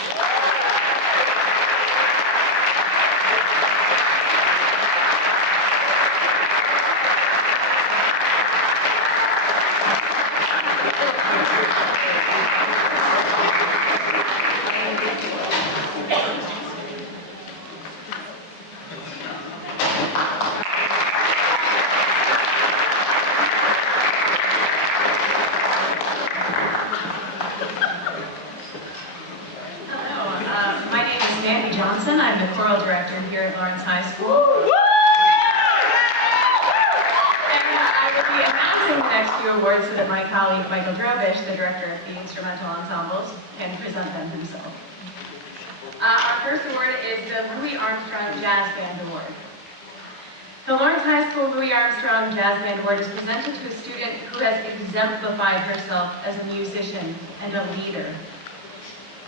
I'm the choral director here at Lawrence High School. And I will be announcing the next few awards so that my colleague Michael Drobish, the director of the instrumental ensembles, can present them himself. Our first award is the Louis Armstrong Jazz Band Award. The Lawrence High School Louis Armstrong Jazz Band Award is presented to a student who has exemplified herself as a musician and a leader.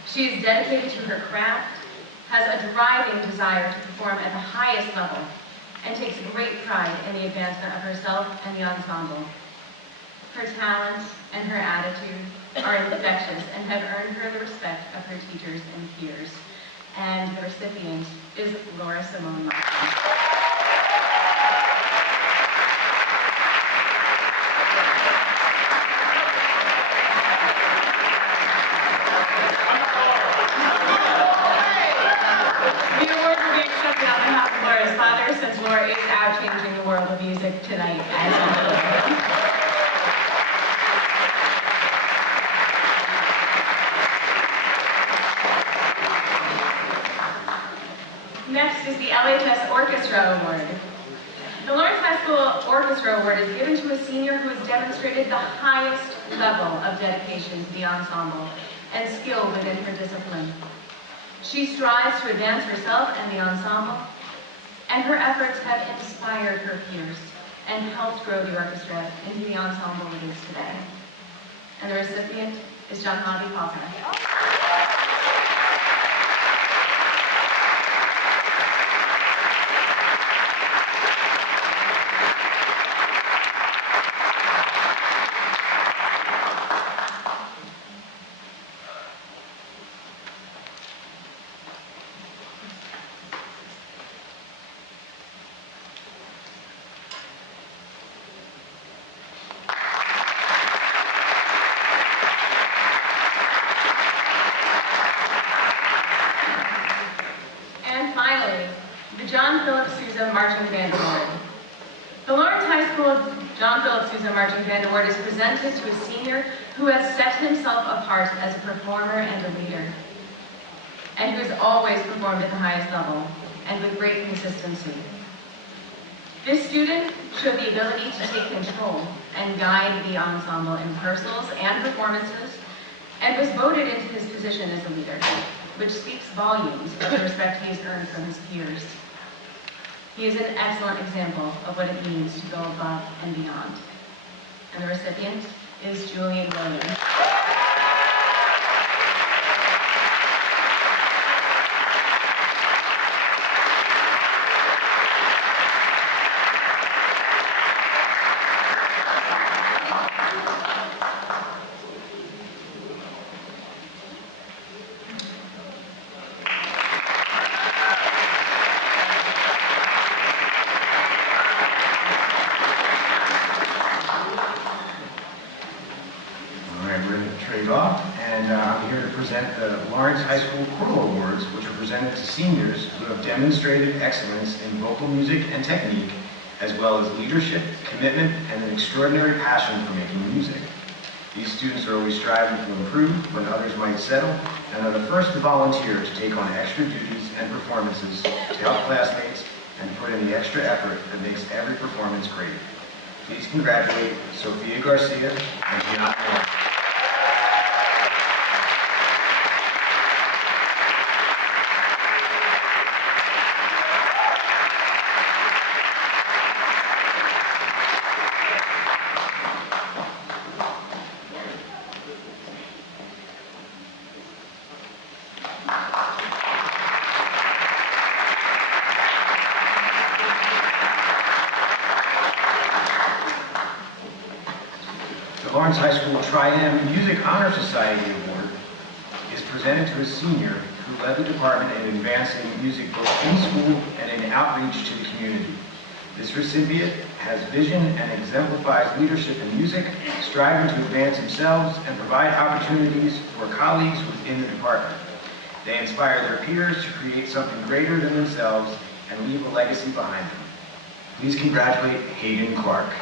She is dedicated to her craft, has a driving desire to perform at the highest level, and takes great pride in the advancement of herself and the ensemble. Her talent and her attitude are infectious and have earned her the respect of her teachers and peers. And the recipient is Laura Simone Martin. Since Laura is out changing the world of music tonight as Next is the LHS Orchestra Award. The Lawrence High School Orchestra Award is given to a senior who has demonstrated the highest level of dedication to the ensemble and skill within her discipline. She strives to advance herself and the ensemble, and her efforts have inspired her peers and helped grow the orchestra into the ensemble it is today. And the recipient is John Javi Palmer. John Phillips Sousa Marching Band Award is presented to a senior who has set himself apart as a performer and a leader, and who has always performed at the highest level and with great consistency. This student showed the ability to take control and guide the ensemble in rehearsals and performances, and was voted into his position as a leader, which speaks volumes of the respect he has earned from his peers. He is an excellent example of what it means to go above and beyond. And the recipient is Julian Williams. I'm here to present the Lawrence High School Choral Awards, which are presented to seniors who have demonstrated excellence in vocal music and technique, as well as leadership, commitment, and an extraordinary passion for making music. These students are always striving to improve when others might settle, and are the first to volunteer to take on extra duties and performances to help classmates and put in the extra effort that makes every performance great. Please congratulate Sophia Garcia and Gianna Moore. The Lawrence High School Tri-M Music Honor Society Award is presented to a senior who led the department in advancing music both in school and in outreach to the community. This recipient has vision and exemplifies leadership in music, striving to advance themselves and provide opportunities for colleagues within the department. They inspire their peers to create something greater than themselves and leave a legacy behind them. Please congratulate Hayden Clark.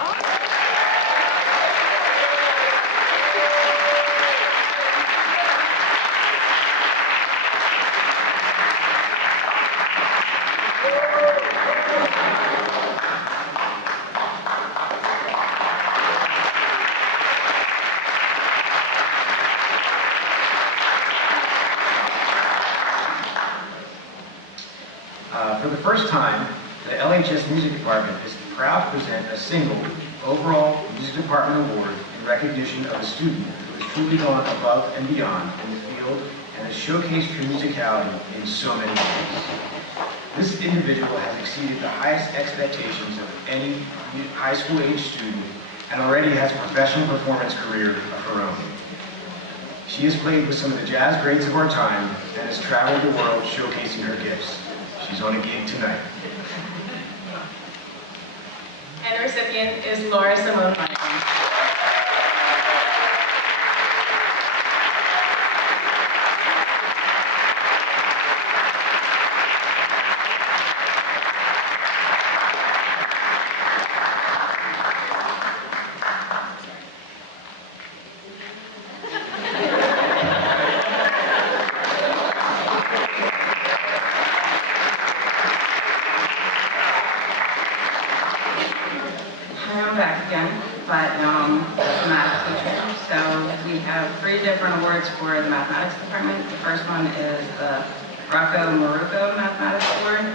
For the first time, the LHS Music Department is proud to present a single overall Music Department Award in recognition of a student who has truly gone above and beyond in the field and has showcased her musicality in so many ways. This individual has exceeded the highest expectations of any high school age student and already has a professional performance career of her own. She has played with some of the jazz greats of our time and has traveled the world showcasing her gifts. She's on a gig tonight. And the recipient is Laura Simone Martin. I'm back again, but as a math teacher. So we have 3 different awards for the mathematics department. The first one is the Rocco Maruco Mathematics Award.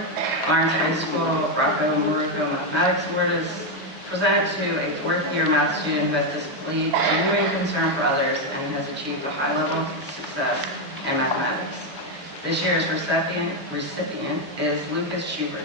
Lawrence High School Rocco Maruco Mathematics Award is presented to a 4th-year math student who has displayed genuine concern for others and has achieved a high level of success in mathematics. This year's recipient is Lucas Schubert.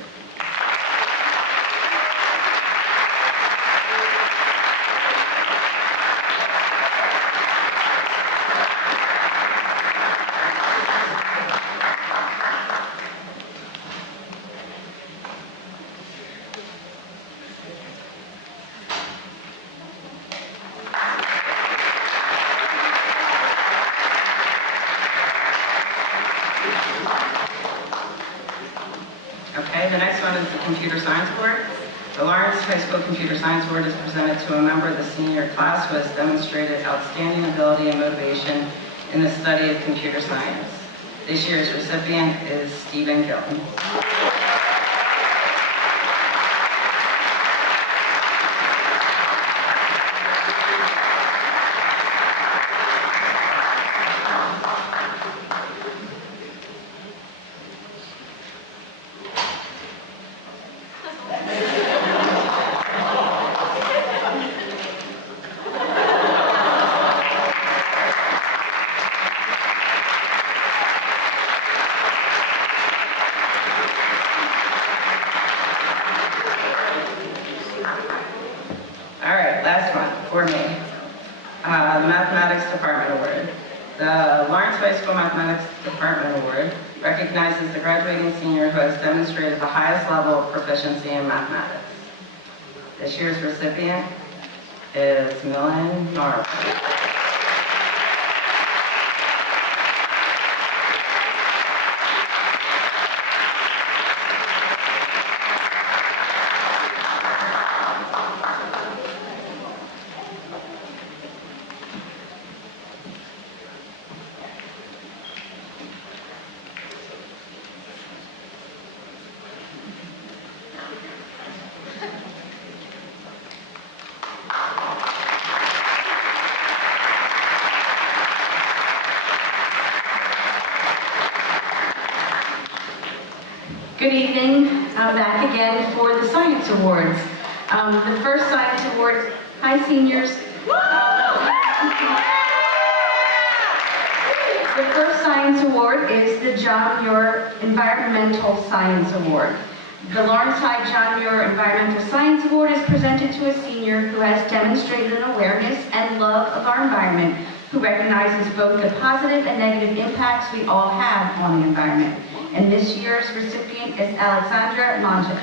Okay, the next one is the Computer Science Award. The Lawrence High School Computer Science Award is presented to a member of the senior class who has demonstrated outstanding ability and motivation in the study of computer science. This year's recipient is Stephen Gilton. For me, the Mathematics Department Award. The Lawrence High School Mathematics Department Award recognizes the graduating senior who has demonstrated the highest level of proficiency in mathematics. This year's recipient is Millen Norwood. Good evening. I'm back again for the Science Awards. The first Science Award, hi seniors. The first Science Award is the John Muir Environmental Science Award. The Lawrence High John Muir Environmental Science Award is presented to a senior who has demonstrated an awareness and love of our environment, who recognizes both the positive and negative impacts we all have on the environment. And this year's recipient is Alexandra Monge.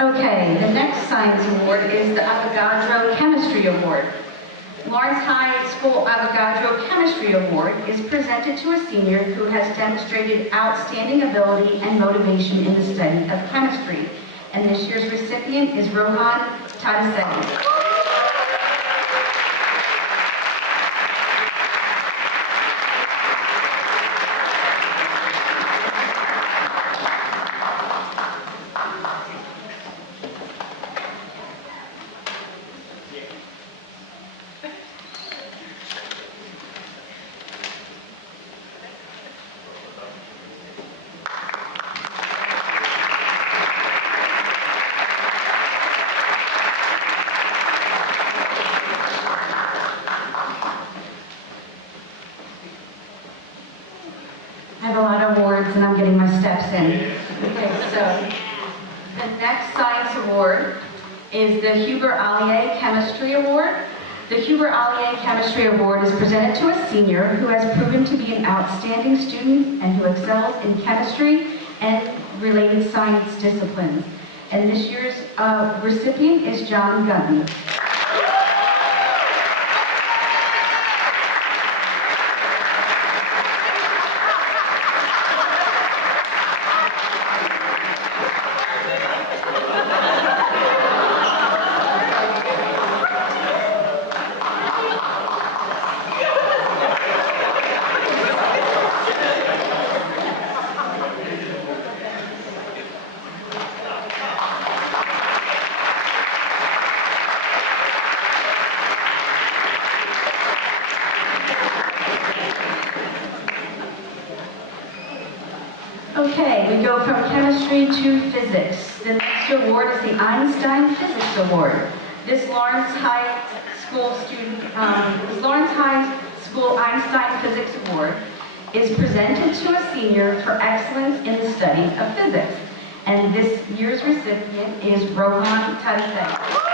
Okay, the next Science Award is the Avogadro Chemistry Award. Lawrence High School Avogadro Chemistry Award is presented to a senior who has demonstrated outstanding ability and motivation in the study of chemistry. And this year's recipient is Rohan Tadaseghi. I have a lot of awards and I'm getting my steps in. Okay, so the next Science Award is the Huber Allier Chemistry Award. The Huber Allier Chemistry Award is presented to a senior who has proven to be an outstanding student and who excels in chemistry and related science disciplines. And this year's recipient is John Gunn. Okay, we go from chemistry to physics. The next award is the Einstein Physics Award. This Lawrence High School Einstein Physics Award is presented to a senior for excellence in the study of physics. And this year's recipient is Rohan Tadasek.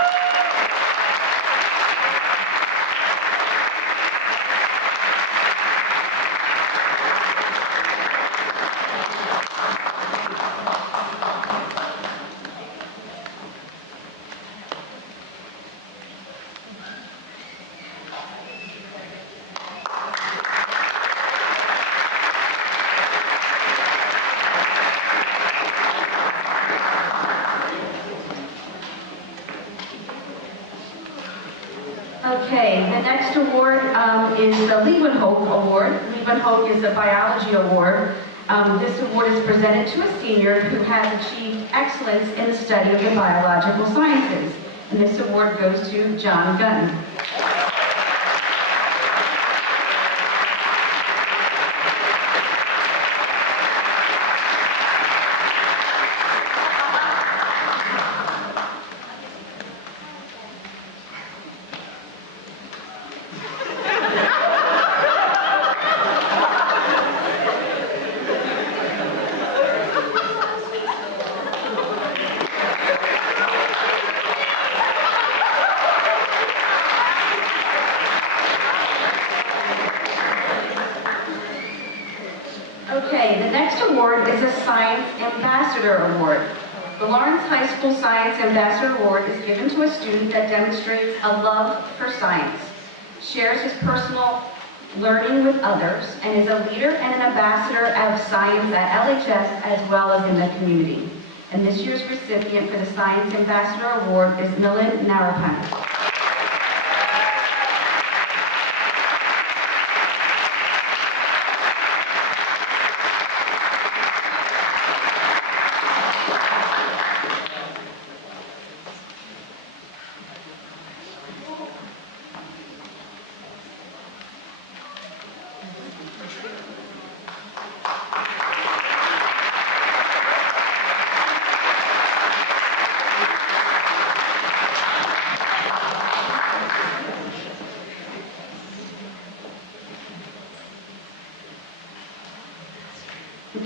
Okay, the next award is the Leeuwenhoek Award. Leeuwenhoek is a biology award. This award is presented to a senior who has achieved excellence in the study of the biological sciences. And this award goes to John Gunn. Okay, the next award is a Science Ambassador Award. The Lawrence High School Science Ambassador Award is given to a student that demonstrates a love for science, shares his personal learning with others, and is a leader and an ambassador of science at LHS as well as in the community. And this year's recipient for the Science Ambassador Award is Milan Narapan.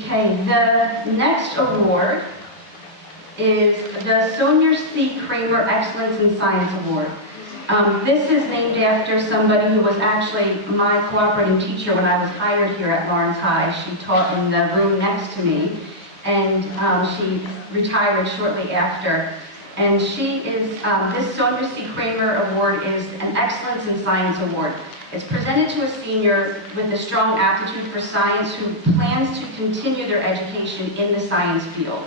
Okay, the next award is the Sonia C. Kramer Excellence in Science Award. This is named after somebody who was actually my cooperating teacher when I was hired here at Lawrence High. She taught in the room next to me, and she retired shortly after. And she is, this Sonia C. Kramer Award is an Excellence in Science Award. It's presented to a senior with a strong aptitude for science who plans to continue their education in the science field.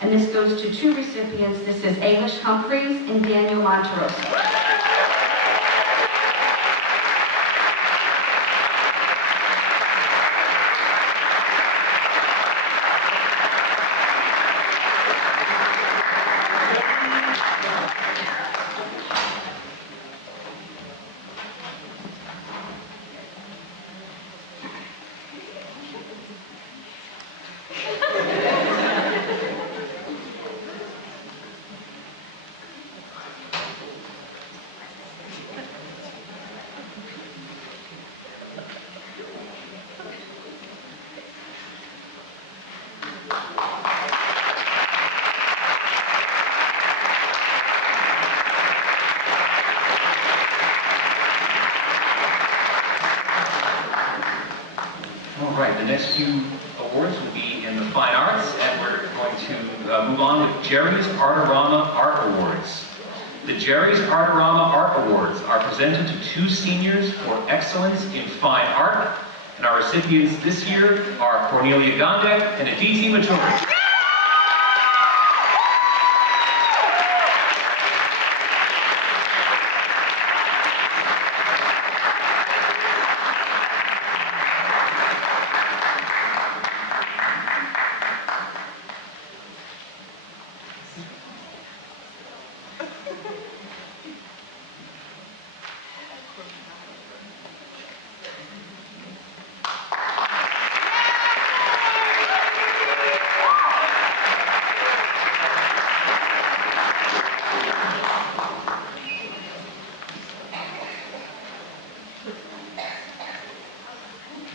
And this goes to two recipients. This is Ailish Humphreys and Daniel Monteroso. All right, the next few awards will be in the fine arts, and we're going to move on with Jerry's Artorama Art Awards. The Jerry's Artorama Art Awards are presented to two seniors for excellence in fine art, and our recipients this year are Cornelia Gondek and Aditi Maturi.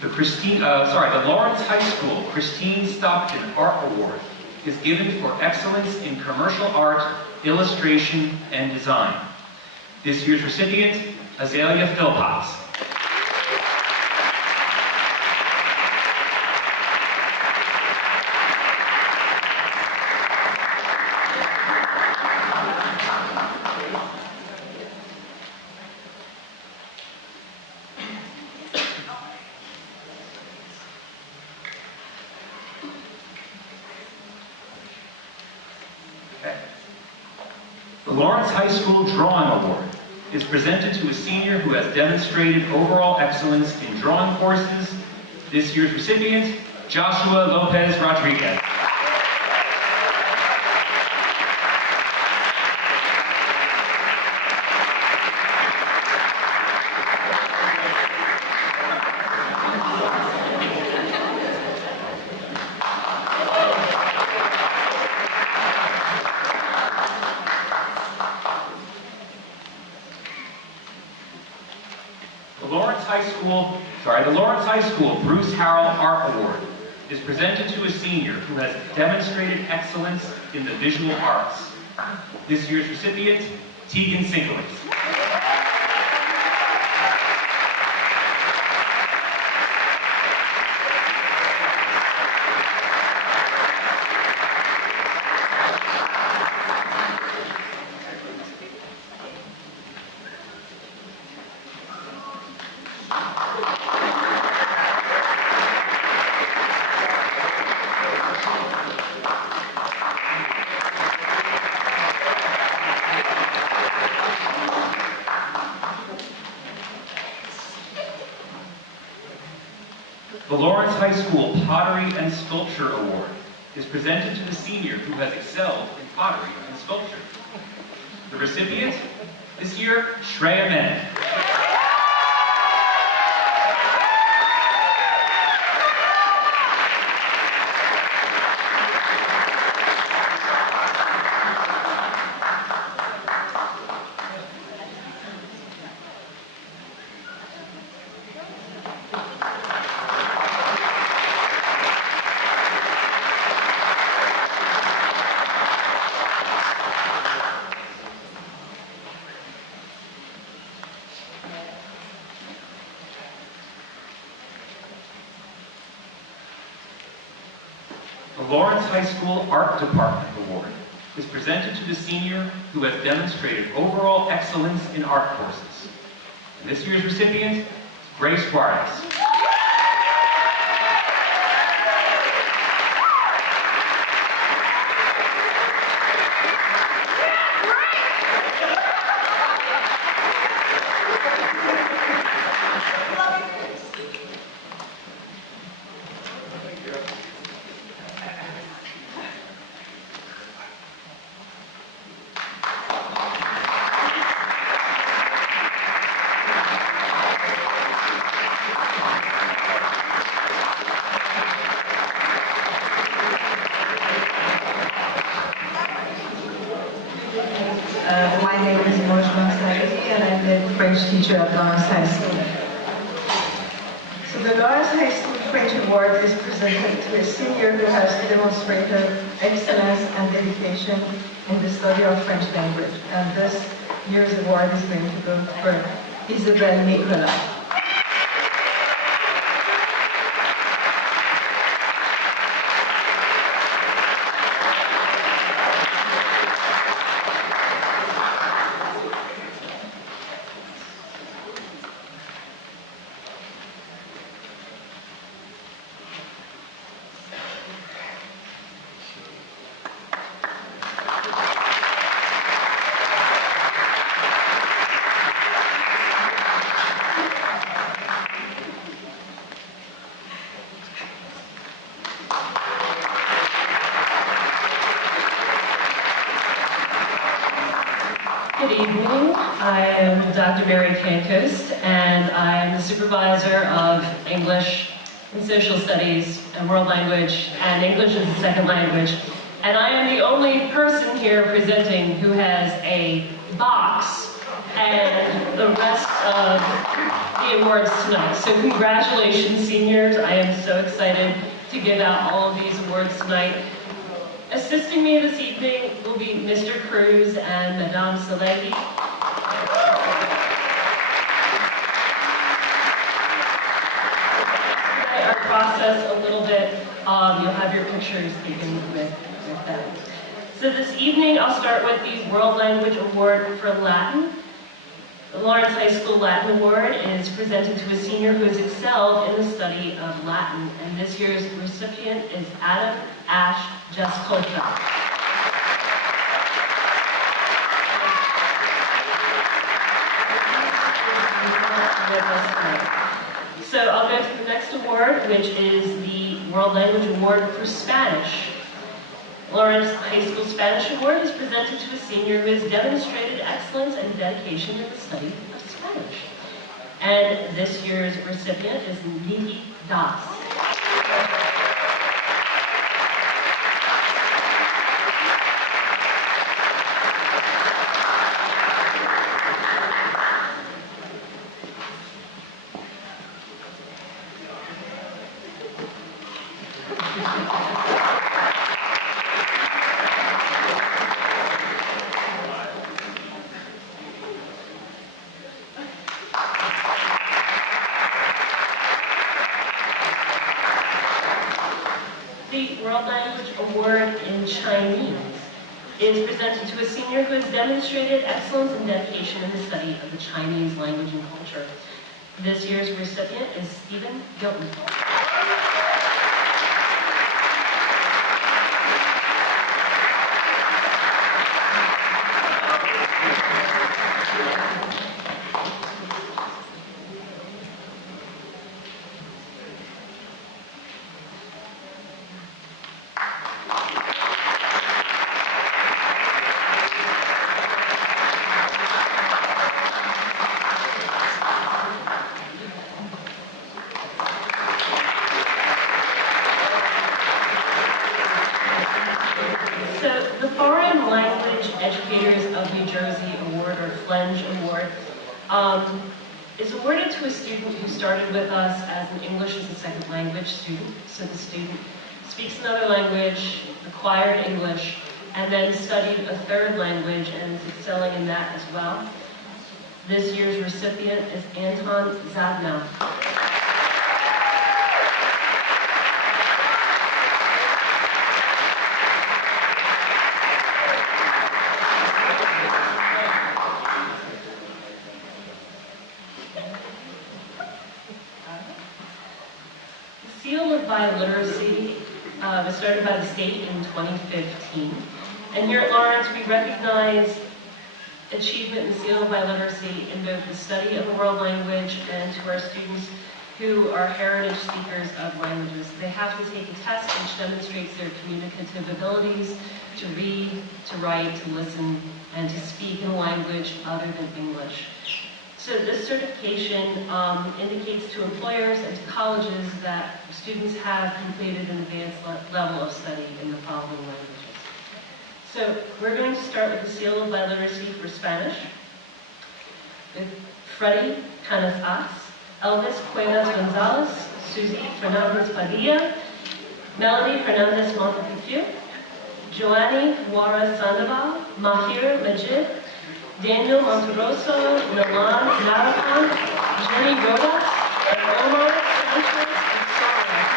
The Lawrence High School Christine Stockton Art Award is given for excellence in commercial art, illustration, and design. This year's recipient, Azalea Philpotts. The Lawrence High School Drawing Award is presented to a senior who has demonstrated overall excellence in drawing courses. This year's recipient, Joshua Lopez Rodriguez. The Lawrence High School Bruce Harrell Art Award is presented to a senior who has demonstrated excellence in the visual arts. This year's recipient, Tegan Sinkley. The Lawrence High School Pottery and Sculpture Award is presented to the senior who has excelled in pottery and sculpture. The recipient, this year, Shreya Menon. The Lawrence High School Art Department Award is presented to the senior who has demonstrated overall excellence in art courses. And this year's recipient is Grace Juarez. Teacher at Lawrence High School. So the Lawrence High School French Award is presented to a senior who has demonstrated excellence and dedication in the study of French language. And this year's award is going to go for Isabelle Nicolas. Good evening. I am Dr. Mary Pankhurst, and I am the supervisor of English and Social Studies and World Language and English as a Second Language. And I am the only person here presenting who has a box, and the rest of the awards tonight. So congratulations, seniors. I am so excited to give out all of these awards tonight. Assisting me this evening will be Mr. Cruz and Madame Salehi. Our process a little bit, you'll have your pictures taken with them. So this evening I'll start with the World Language Award for Latin. The Lawrence High School Latin Award is presented to a senior who has excelled in the study of Latin, and this year's recipient is Adam Ash Jaskolka. So I'll go to the next award, which is the World Language Award for Spanish. Lawrence High School Spanish Award is presented to a senior who has demonstrated excellence and dedication in the study of Spanish. And this year's recipient is Nikki Das. The World Language Award in Chinese is presented to a senior who has demonstrated excellence and dedication in the study of the Chinese language and culture. This year's recipient is Stephen Gilton. Is awarded to a student who started with us as an English as a second language student. So the student speaks another language, acquired English, and then studied a third language and is excelling in that as well. This year's recipient is Anton Zadno. Biliteracy was started by the state in 2015. And here at Lawrence, we recognize achievement in the seal of biliteracy in both the study of a world language and to our students who are heritage speakers of languages. They have to take a test which demonstrates their communicative abilities to read, to write, to listen, and to speak in a language other than English. So this certification indicates to employers and to colleges that students have completed an advanced level of study in the following languages. So we're going to start with the seal of biliteracy for Spanish, with Freddy Canas-As, Elvis Cuevas Gonzalez, Susie Fernandez Padilla, Melanie Fernandez Montecchio, Joanny Juarez Sandoval, Mahir Majid, Daniel Monteroso, Milan Marathon, Jenny Rodas, and Omar Sanchez and Sonia.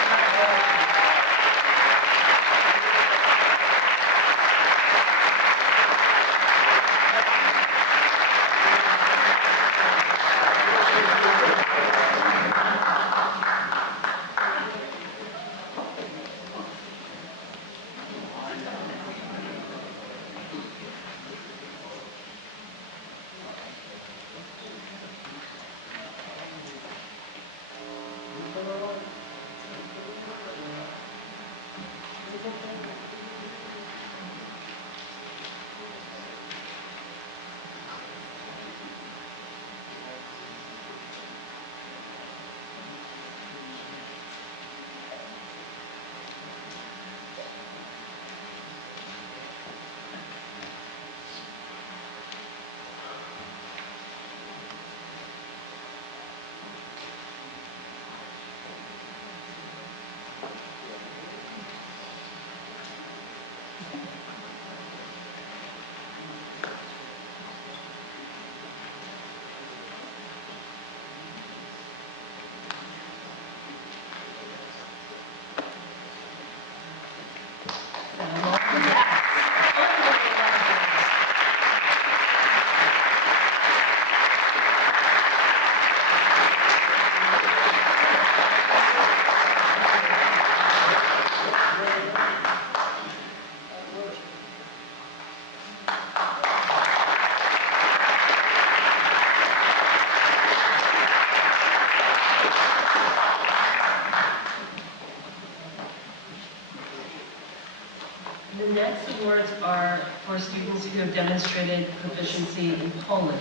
awards are for students who have demonstrated proficiency in Polish.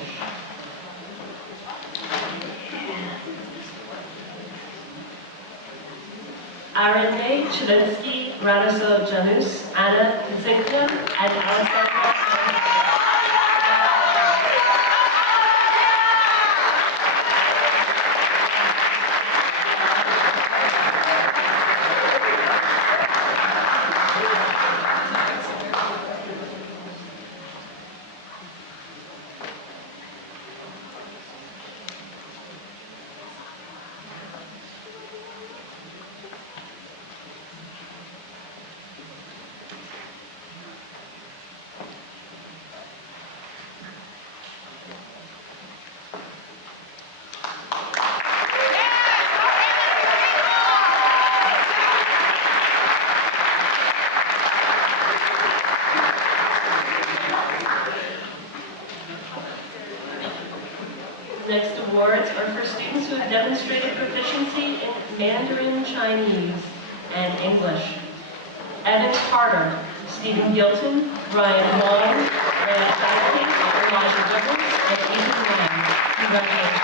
Arende Chilinsky, Radosław Janus, Anna Kaczynka, and Alexandra. Next awards are for students who have demonstrated proficiency in Mandarin Chinese and English. Evan Carter, Stephen Gilton, Ryan Wong, Ryan Donnelly, Elijah Rivers, and Ethan Lang. Congratulations.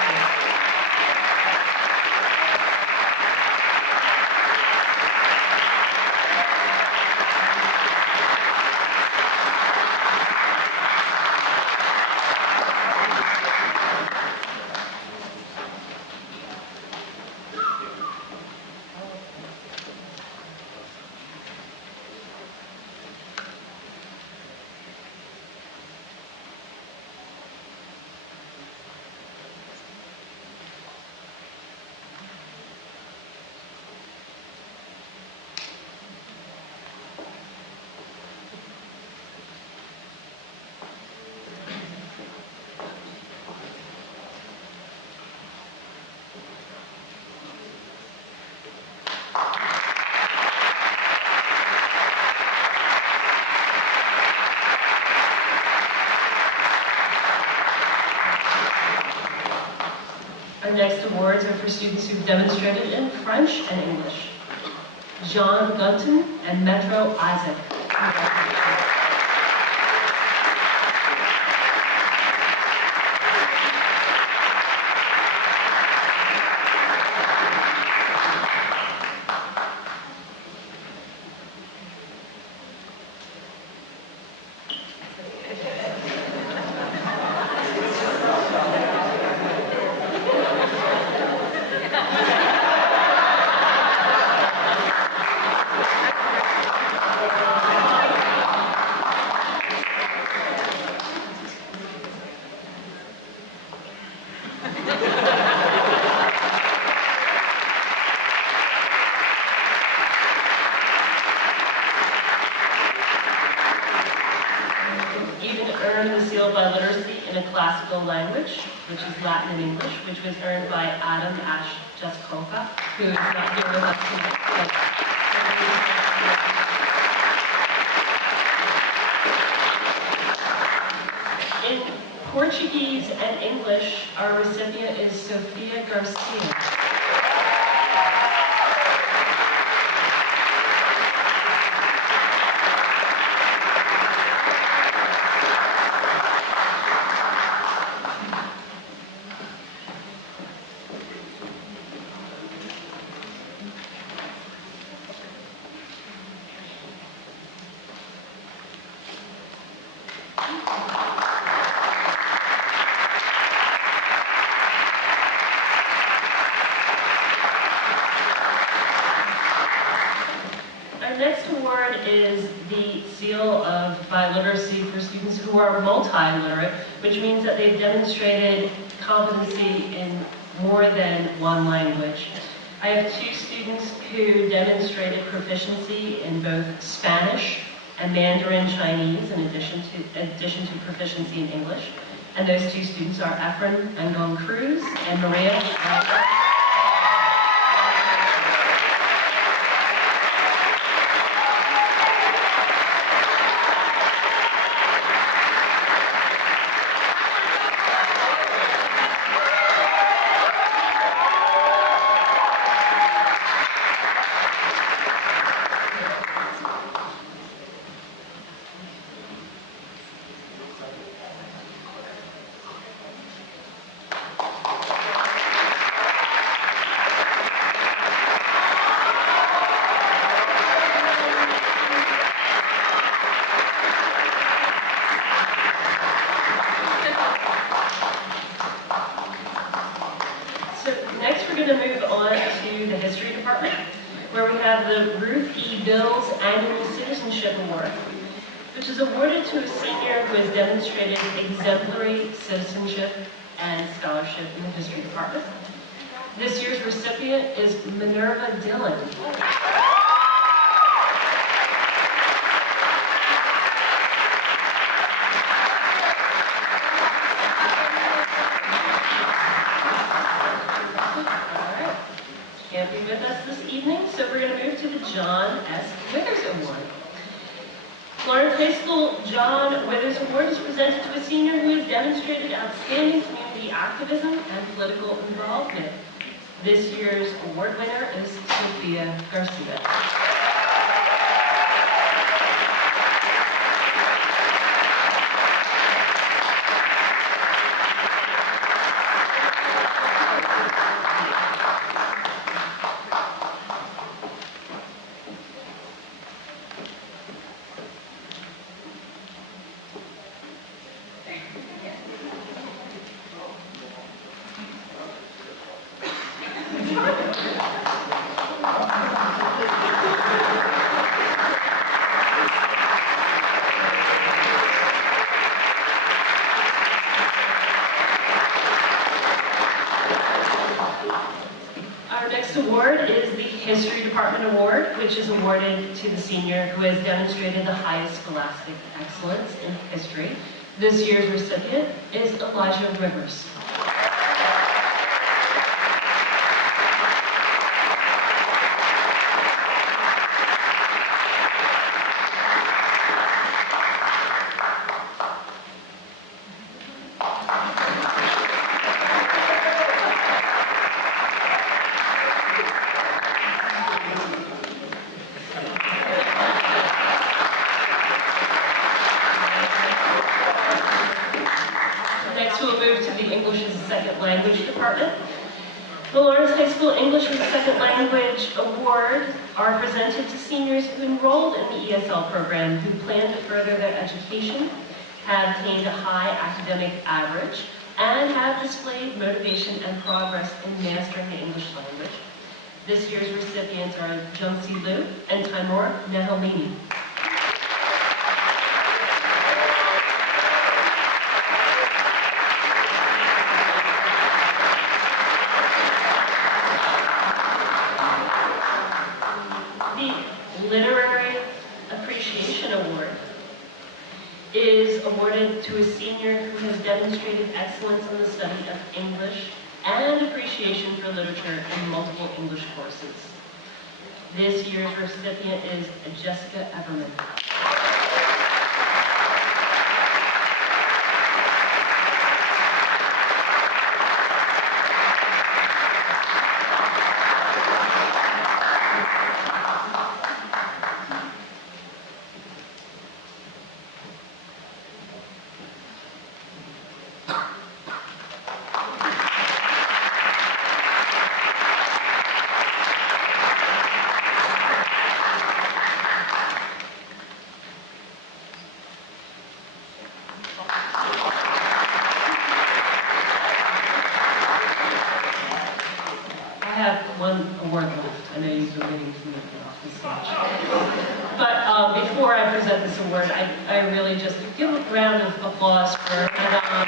Our next awards are for students who've demonstrated in French and English. Jean Gunton and Metro Isaac. By literacy in a classical language, which is Latin and English, which was earned by Adam Ash Jaskoka, who is not here with us tonight. In Portuguese and English, our recipient is Sofia Garcia. Is the seal of biliteracy for students who are multi-literate, which means that they've demonstrated competency in more than one language. I have two students who demonstrated proficiency in both Spanish and Mandarin Chinese in addition to proficiency in English. And those two students are Efren Angon Cruz and Maria. going to move on to the History Department, where we have the Ruth E. Bills Annual Citizenship Award, which is awarded to a senior who has demonstrated exemplary citizenship and scholarship in the History Department. This year's recipient is Minerva Dillon. Can't be with us this evening, so we're going to move to the John S. Withers Award. Lawrence High School John Withers Award is presented to a senior who has demonstrated outstanding community activism and political involvement. This year's award winner is Sophia Garcia. Award is the History Department Award, which is awarded to the senior who has demonstrated the highest scholastic excellence in history. This year's recipient is Elijah Rivers. The Lawrence High School English as a Second Language Award are presented to seniors who enrolled in the ESL program who plan to further their education, have attained a high academic average, and have displayed motivation and progress in mastering the English language. This year's recipients are Junsi Liu and Timur Nehelmini. Literary Appreciation Award is awarded to a senior who has demonstrated excellence in the study of English and appreciation for literature in multiple English courses. This year's recipient is Jessica Everman. Before I present this award, I really just give a round of applause for Madame.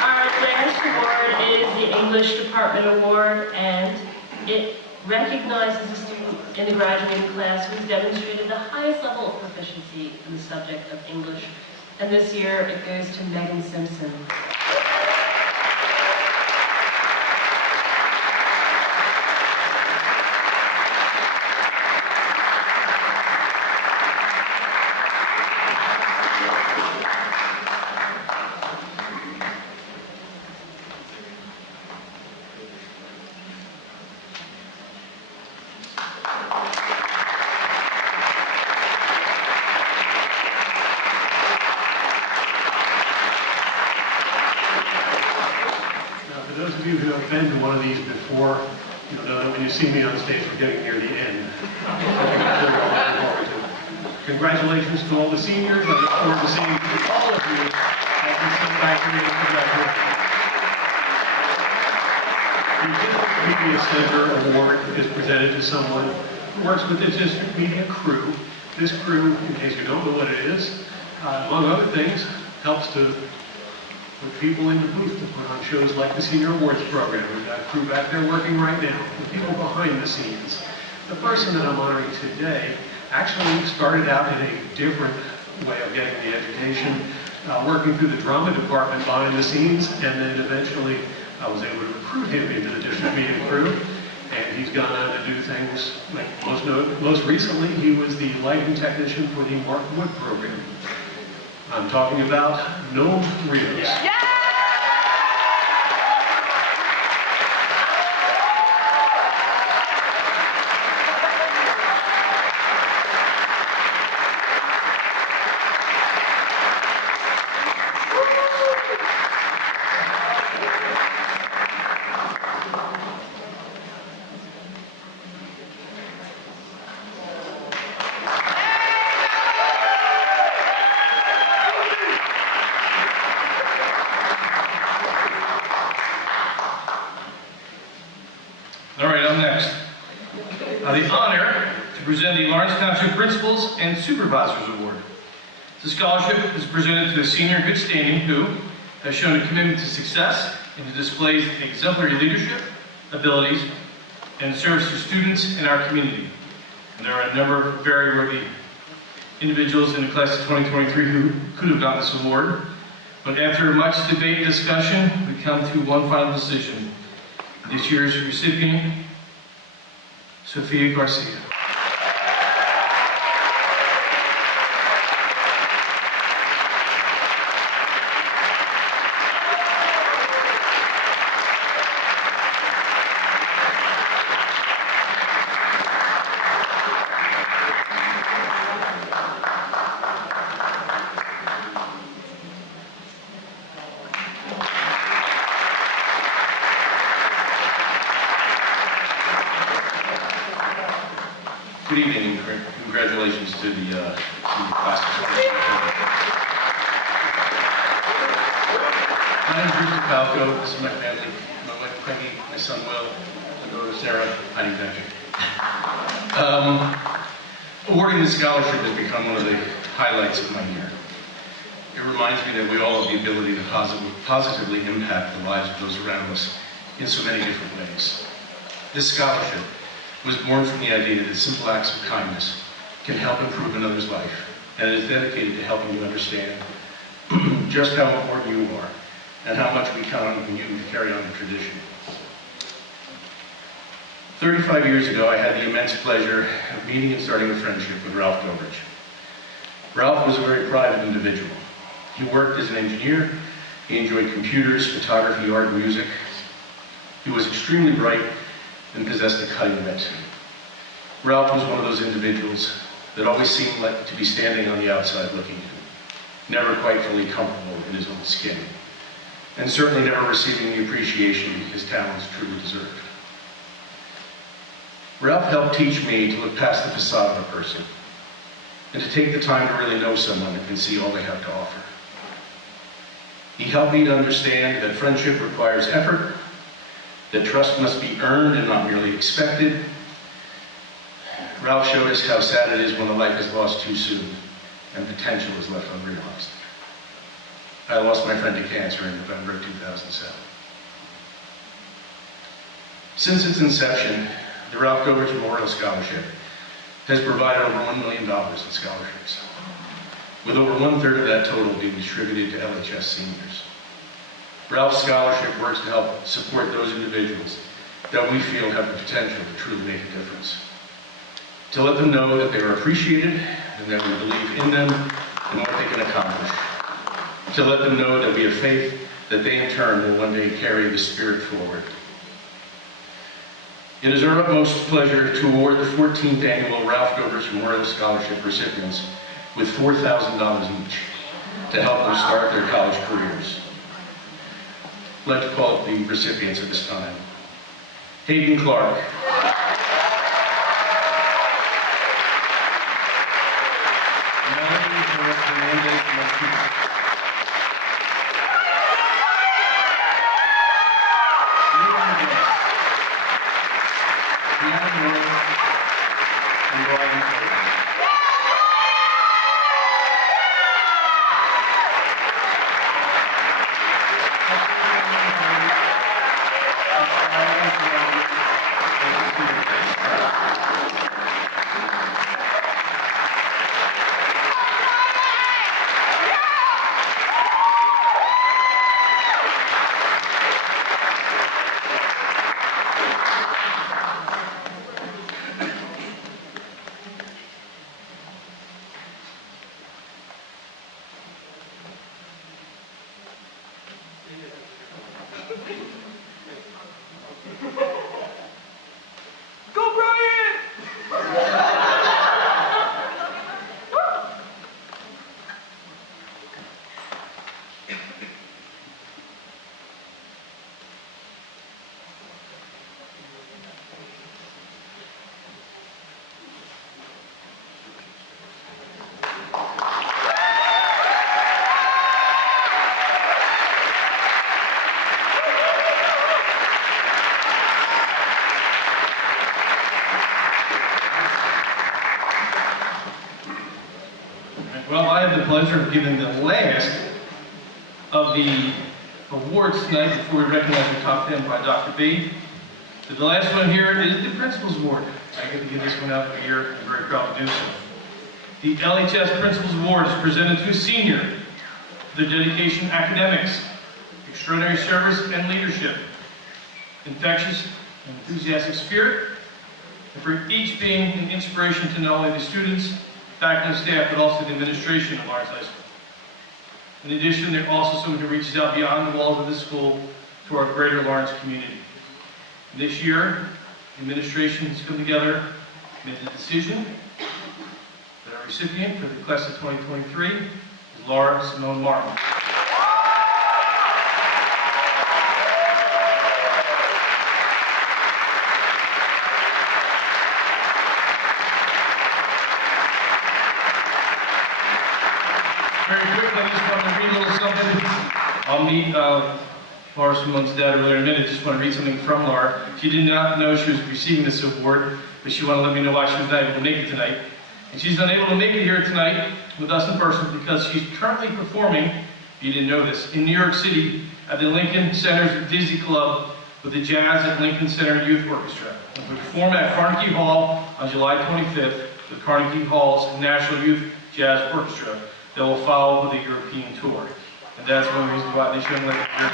Our last award is the English Department Award, and it recognizes a student in the graduating class who has demonstrated the highest level of proficiency in the subject of English. And this year it goes to Megan Simpson. For those of you who have been to one of these before, you'll know that when you see me on stage, we're getting near the end. Congratulations to all the seniors. I look forward to seeing all of you as we come back here to the District Media Center Award is presented to someone who works with the District Media crew. This crew, in case you don't know what it is, among other things, helps to put people in the booth to put on shows like the Senior Awards program. We've got a crew back there working right now, the people behind the scenes. The person that I'm honoring today actually started out in a different way of getting the education, working through the drama department behind the scenes, and then eventually I was able to recruit him into the District Media crew, and he's gone on to do things like most recently he was the lighting technician for the Mark Wood program. I'm talking about Noel Rios. Yeah. All right, up next. The honor to present the Lawrence Township Principals and Supervisors Award. The scholarship is presented to a senior in good standing who has shown a commitment to success and who displays exemplary leadership, abilities, and serves to students in our community. And there are a number of very worthy individuals in the class of 2023 who could have gotten this award. But after much debate and discussion, we come to one final decision. This year's recipient, Sophia Garcia. Good evening and congratulations to the class of 2023. My name is Richard Falco. This is my family. My wife Peggy, my son Will, my daughter Sarah, hiding back here. Awarding the scholarship has become one of the highlights of my year. It reminds me that we all have the ability to positively impact the lives of those around us in so many different ways. This scholarship was born from the idea that simple acts of kindness can help improve another's life, and it is dedicated to helping you understand just how important you are and how much we count on you to carry on the tradition. 35 years ago, I had the immense pleasure of meeting and starting a friendship with Ralph Dobridge. Ralph was a very private individual. He worked as an engineer. He enjoyed computers, photography, art, and music. He was extremely bright and possessed a cutting wit. Ralph was one of those individuals that always seemed like to be standing on the outside looking in, never quite fully comfortable in his own skin, and certainly never receiving the appreciation his talents truly deserved. Ralph helped teach me to look past the facade of a person and to take the time to really know someone and see all they have to offer. He helped me to understand that friendship requires effort, that trust must be earned and not merely expected. Ralph showed us how sad it is when a life is lost too soon and potential is left unrealized. I lost my friend to cancer in November of 2007. Since its inception, the Ralph Dobridge Memorial Scholarship has provided over $1 million in scholarships, with over 1/3 of that total being distributed to LHS seniors. Ralph's scholarship works to help support those individuals that we feel have the potential to truly make a difference. To let them know that they are appreciated and that we believe in them and what they can accomplish. To let them know that we have faith that they in turn will one day carry the spirit forward. It is our utmost pleasure to award the 14th annual Ralph Dobridge Memorial Scholarship recipients with $4,000 each to help them start their college careers. I'd like to call up the recipients at this time. Hayden Clark. pleasure of giving the last of the awards tonight before we recognize the top 10 by Dr. B. The last one here is the Principal's Award. I get to give this one out every year. I'm very proud to do so. The LHS Principal's Award is presented to a senior for their dedication to academics, extraordinary service and leadership, infectious and enthusiastic spirit, and for each being an inspiration to not only the students, faculty, staff, but also the administration of Lawrence High School. In addition, they're also someone who reaches out beyond the walls of the school to our greater Lawrence community. This year, the administration has come together, made the decision that our recipient for the class of 2023 is Laura Simone Martin. Very quickly, I just want to read a little something. I'll meet Laura Simone's dad earlier in a minute. Just want to read something from Laura. She did not know she was receiving this award, but she wanted to let me know why she was not able to make it tonight. And she's unable to make it here tonight with us in person because she's currently performing, if you didn't know this, in New York City at the Lincoln Center's Dizzy Club with the Jazz at Lincoln Center Youth Orchestra. We perform at Carnegie Hall on July 25th with Carnegie Hall's National Youth Jazz Orchestra that will follow with the European tour. And that's one reason why this young lady here.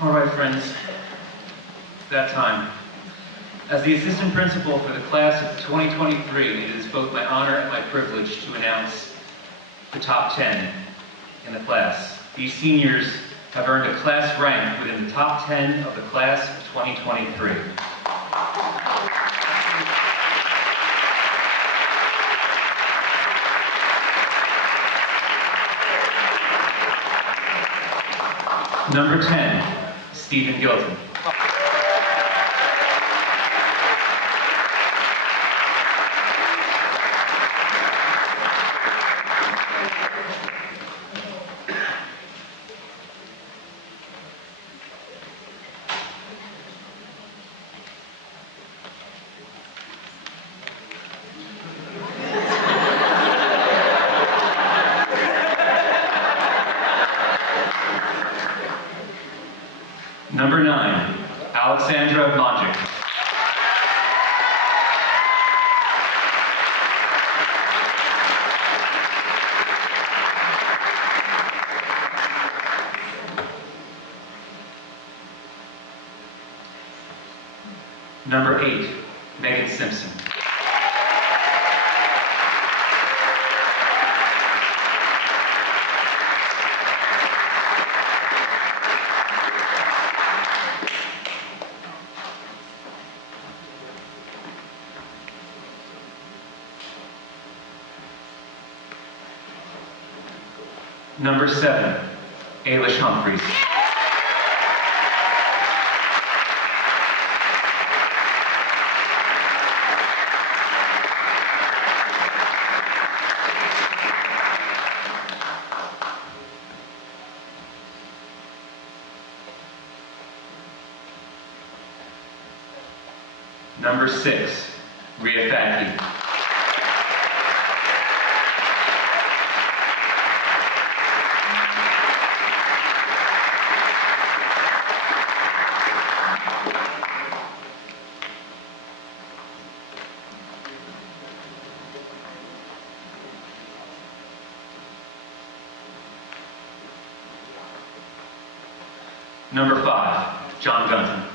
All right, friends, it's that time. As the assistant principal for the class of 2023, it is both my honor and my privilege to announce the top 10 in the class. These seniors have earned a class rank within the top 10 of the class of 2023. Number 10, Stephen Gilton. Number 9, Alexandra Monjic. Number 8, Megan Simpson. Number 7, Ailish Humphreys. Number 6, Rhea Thackley. Number 5, John Gunton.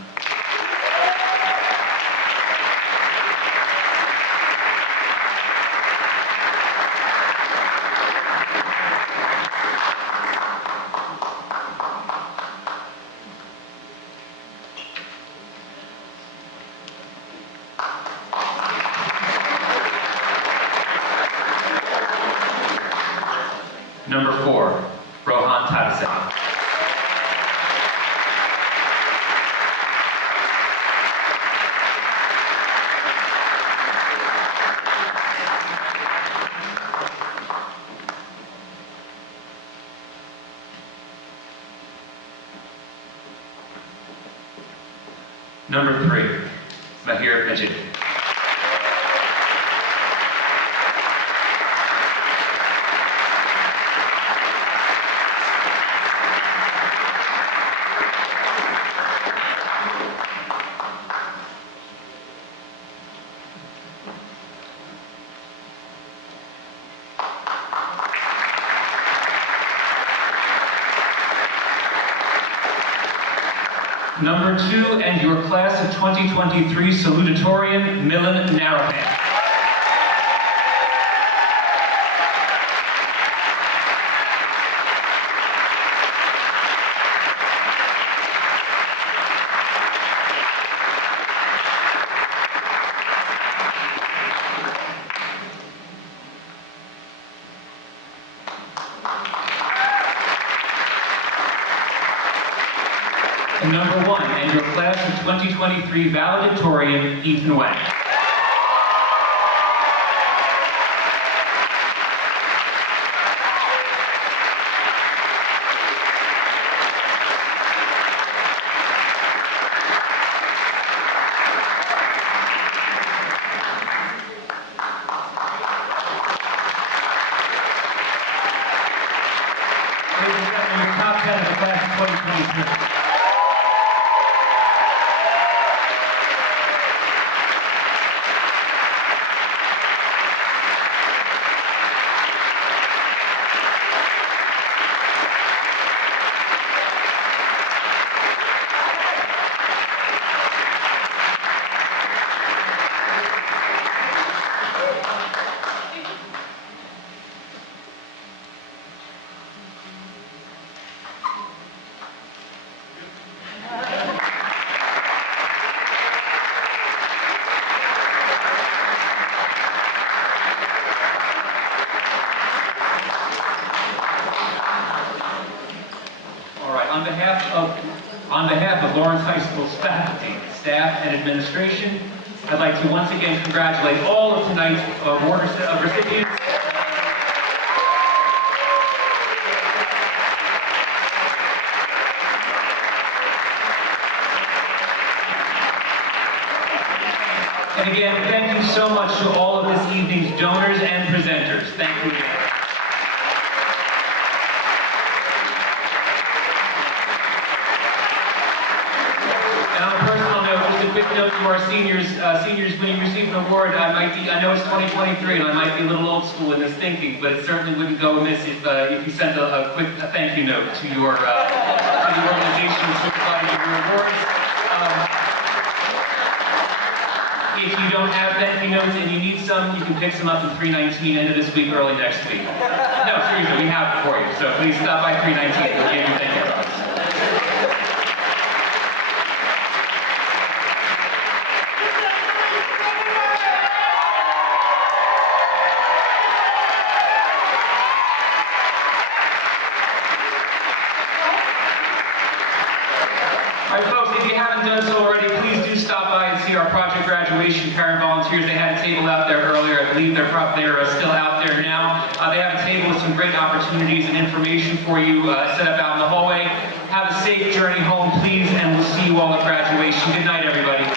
Number 4, Rohan Tadasek. Number 3, Mahir Majid. Number 2, and your class of 2023 salutatorian, Milan Narapan. And number 1, and your class of 2023 valedictorian, Ethan Wang. Ladies and gentlemen, your top 10 of the class of 2023. On behalf of Lawrence High School's faculty, staff, and administration, I'd like to once again congratulate all of tonight's award recipients. And again, thank you so much to all of this evening's donors and presenters. Thank you again. Quick note to our seniors, when you receive an award, I know it's 2023 and I might be a little old school in this thinking, but it certainly wouldn't go amiss if you sent a quick thank you note to your to the organization that's providing your awards. If you don't have thank you notes and you need some, you can pick some up in 319 end of this week, early next week. No, seriously, we have it for you, so please stop by 319 and we'll give you thank you cards. Our project graduation parent volunteers. They had a table out there earlier. I believe they're still out there now. They have a table with some great opportunities and information for you set up out in the hallway. Have a safe journey home, please, and we'll see you all at graduation. Good night, everybody.